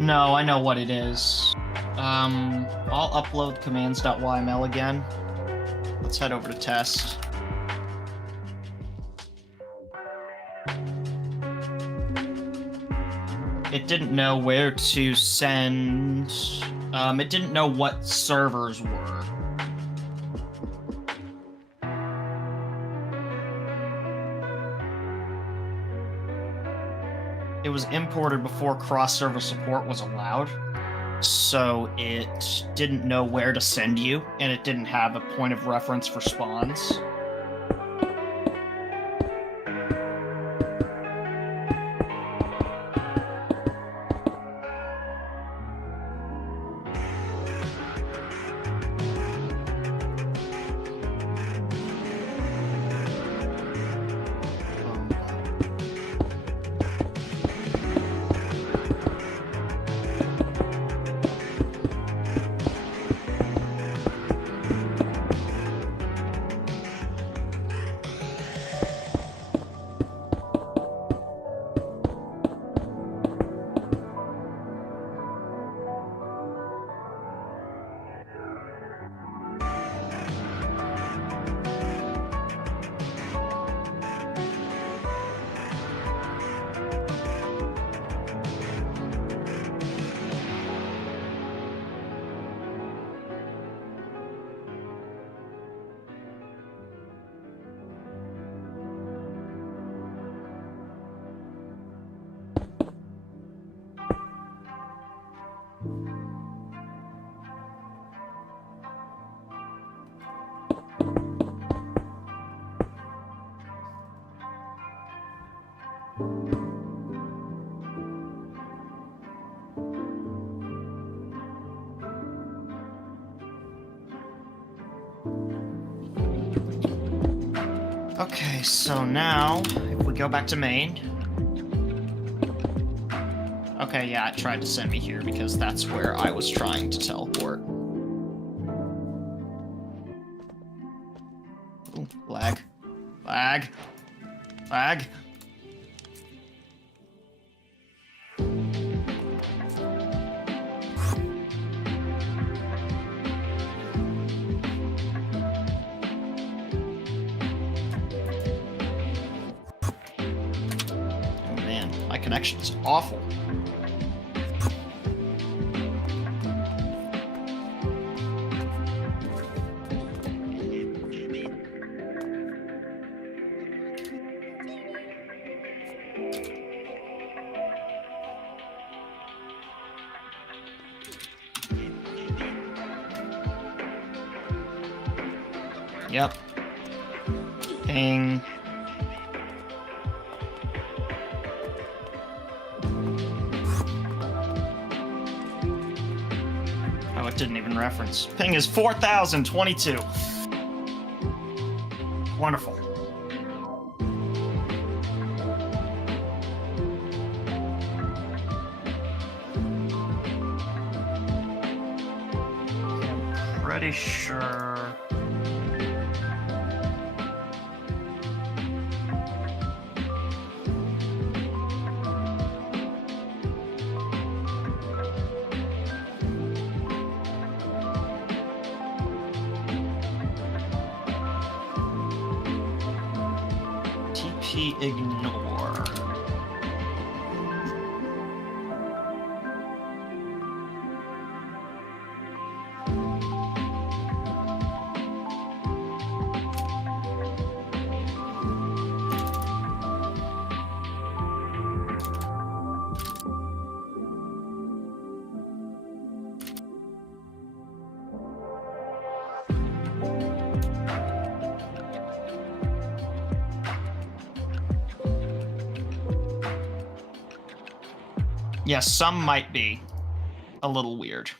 No, I know what it is. I'll upload commands.yml again. Let's head over to test. It didn't know where to send... it didn't know what servers were. It was imported before cross-server support was allowed, so it didn't know where to send you, and it didn't have a point of reference for spawns. Okay, so now, if we go back to main... Okay, yeah, it tried to send me here because that's where I was trying to teleport. Ooh, lag. Lag. Lag. Oh man, my connection is awful. Yep. Ping. Oh, it didn't even reference. Ping is 4022. Wonderful. I'm pretty sure. Ignore. Yes, some might be a little weird.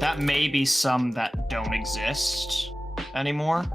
That may be some that don't exist anymore.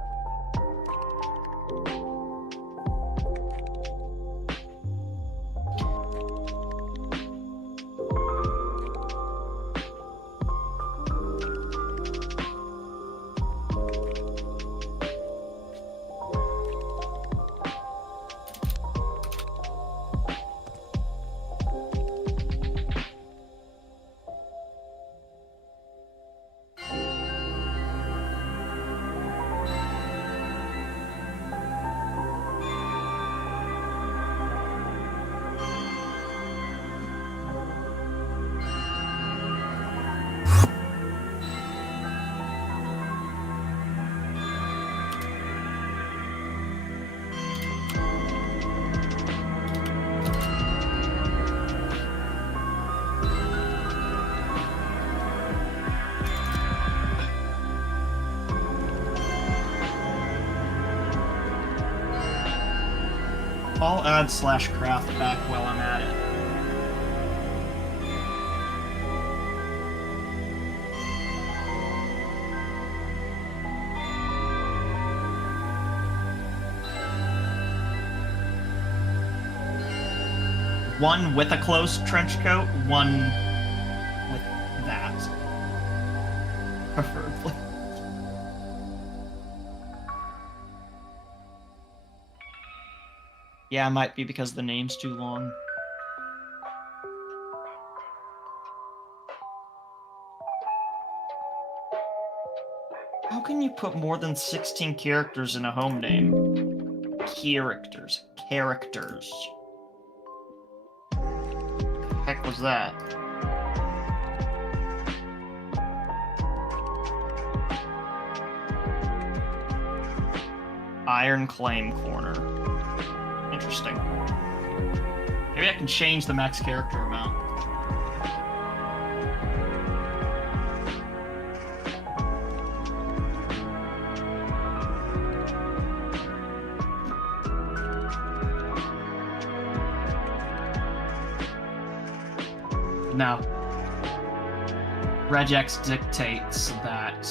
I'll add /craft back while I'm at it. One with a closed trench coat, one with that. Preferably. Yeah, it might be because the name's too long. How can you put more than 16 characters in a home name? Characters. Characters. The heck was that? Iron Claim Corner. Interesting. Maybe I can change the max character amount. No. Regex dictates that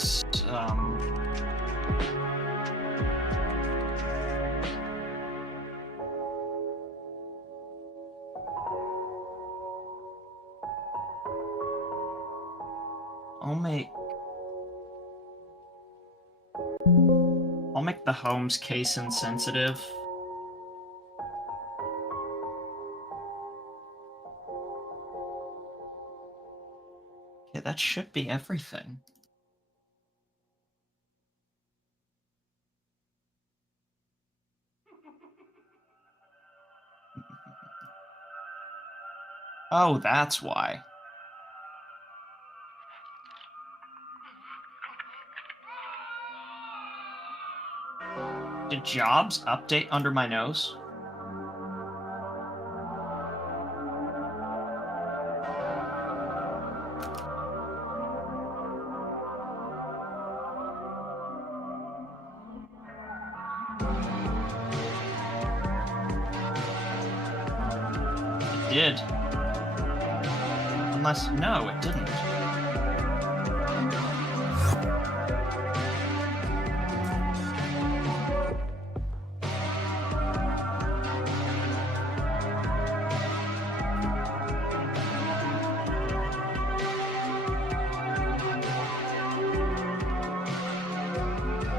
I'll make the homes case insensitive. Okay, that should be everything. Oh, that's why. Did jobs update under my nose? It did. Unless, no, it didn't.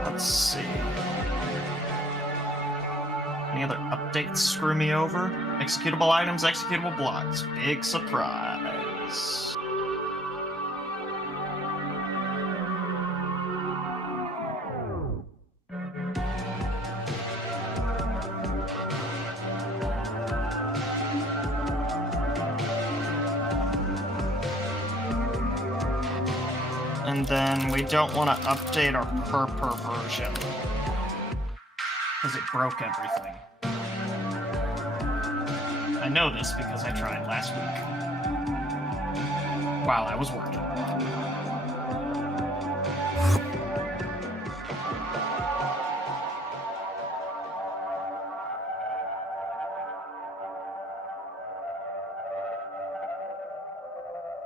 Let's see. Any other updates screw me over? Executable items, executable blocks. Big surprise. And then we don't want to update our per version because it broke everything. I know this because I tried last week while I was working.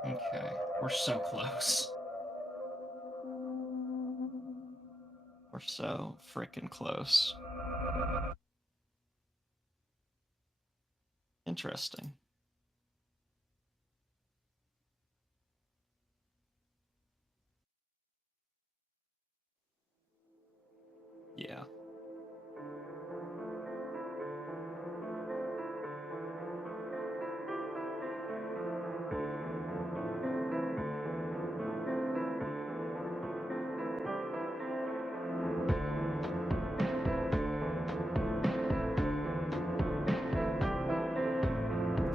Okay, we're so close. We're so frickin' close. Interesting. Yeah.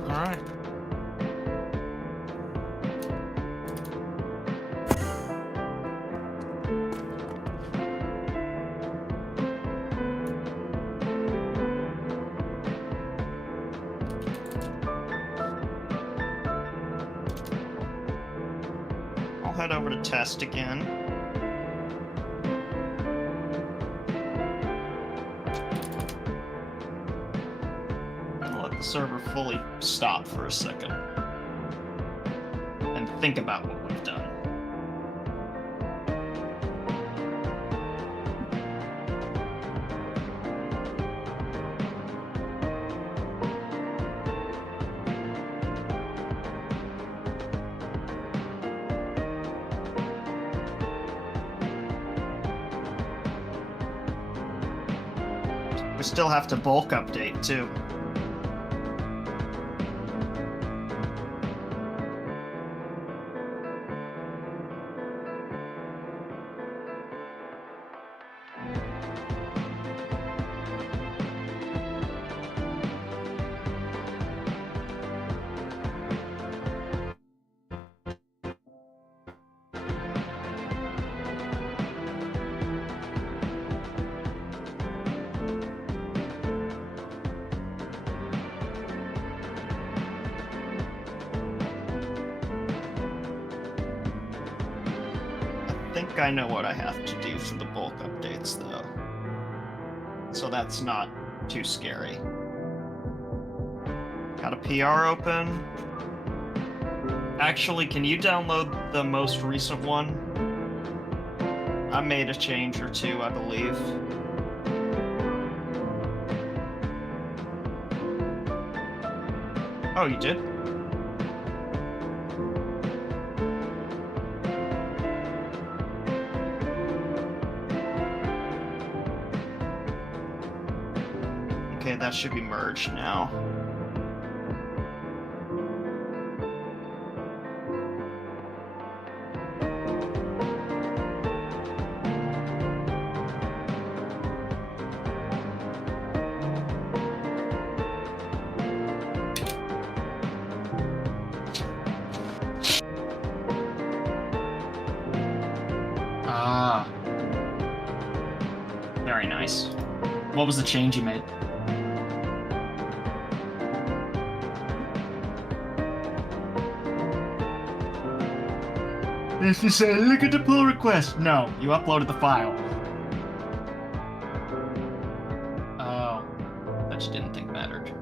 All right. I'll head over to test again. Server fully stop for a second and think about what we've done. We still have to bulk update too. I think I know what I have to do for the bulk updates, though. So that's not too scary. Got a PR open. Actually, can you download the most recent one? I made a change or two, I believe. Oh, you did? Okay, that should be merged now. Ah. Very nice. What was the change you made? If you say, look at the pull request. No, you uploaded the file. Oh, that you didn't think mattered.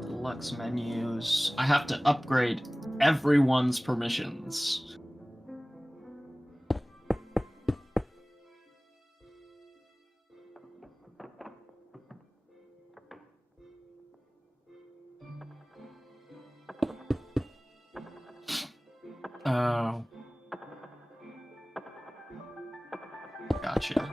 Deluxe menus. I have to upgrade everyone's permissions. Oh. Gotcha.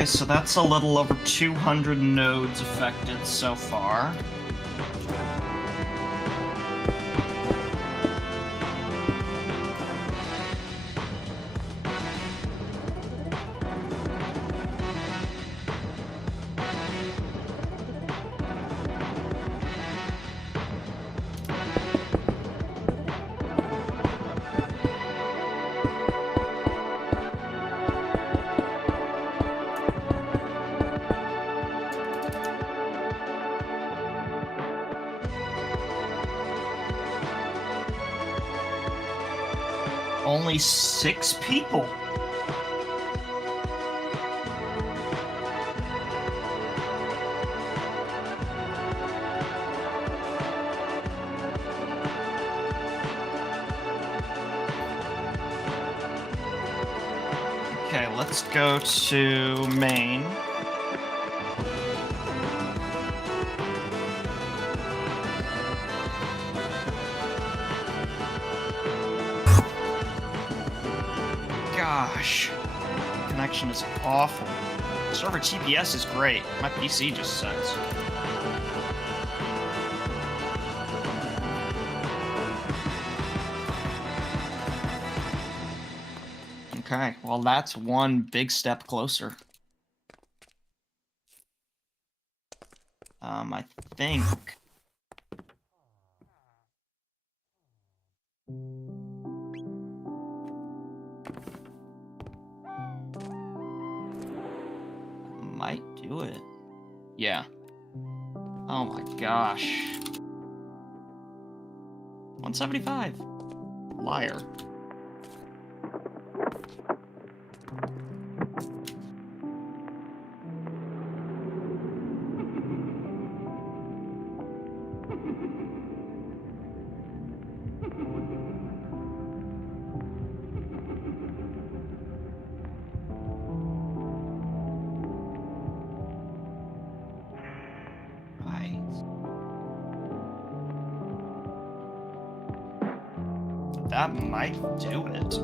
Okay, so that's a little over 200 nodes affected so far. only 6 people. Okay, let's go to main. Gosh, connection is awful. Server TPS is great. My PC just sucks. Okay, well that's one big step closer. I think... might do it. Yeah. Oh my gosh. 175. Liar. That might do it.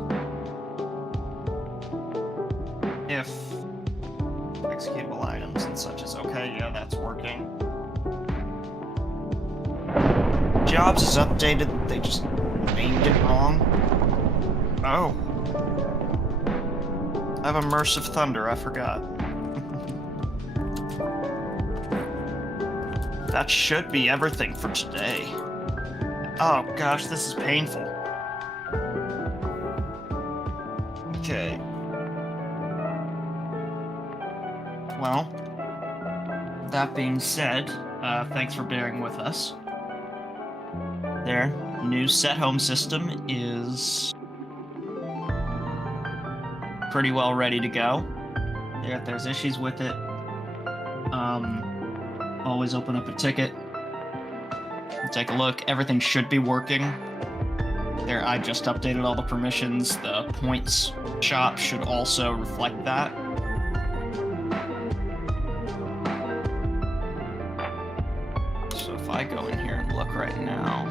If executable items and such is okay, yeah, that's working. Jobs is updated, they just named it wrong. Oh. I have immersive thunder, I forgot. That should be everything for today. Oh gosh, this is painful. Okay. Well, that being said, thanks for bearing with us. Their new set home system is pretty well ready to go. If there's issues with it, always open up a ticket. Take a look. Everything should be working. There, I just updated all the permissions. The points shop should also reflect that. So if I go in here and look right now,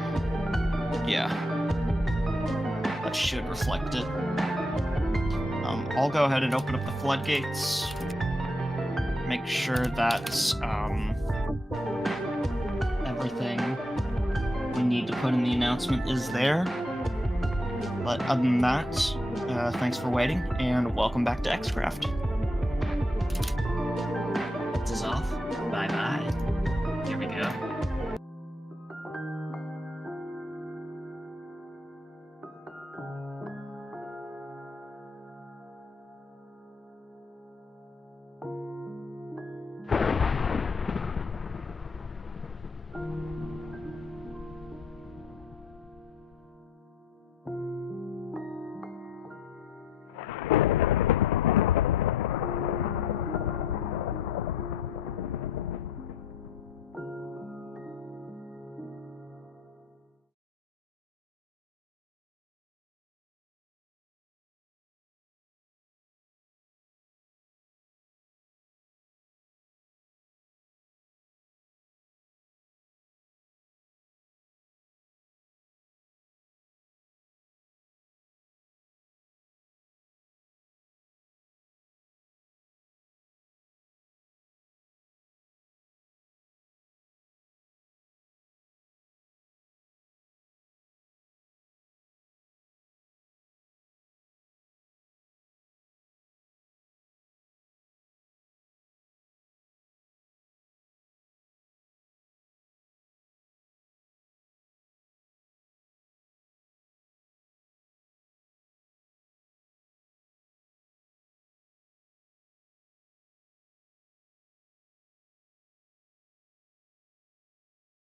yeah, that should reflect it. I'll go ahead and open up the floodgates. Make sure that everything we need to put in the announcement is there. But other than that, thanks for waiting, and welcome back to XCraft. This is off. Bye-bye. Here we go.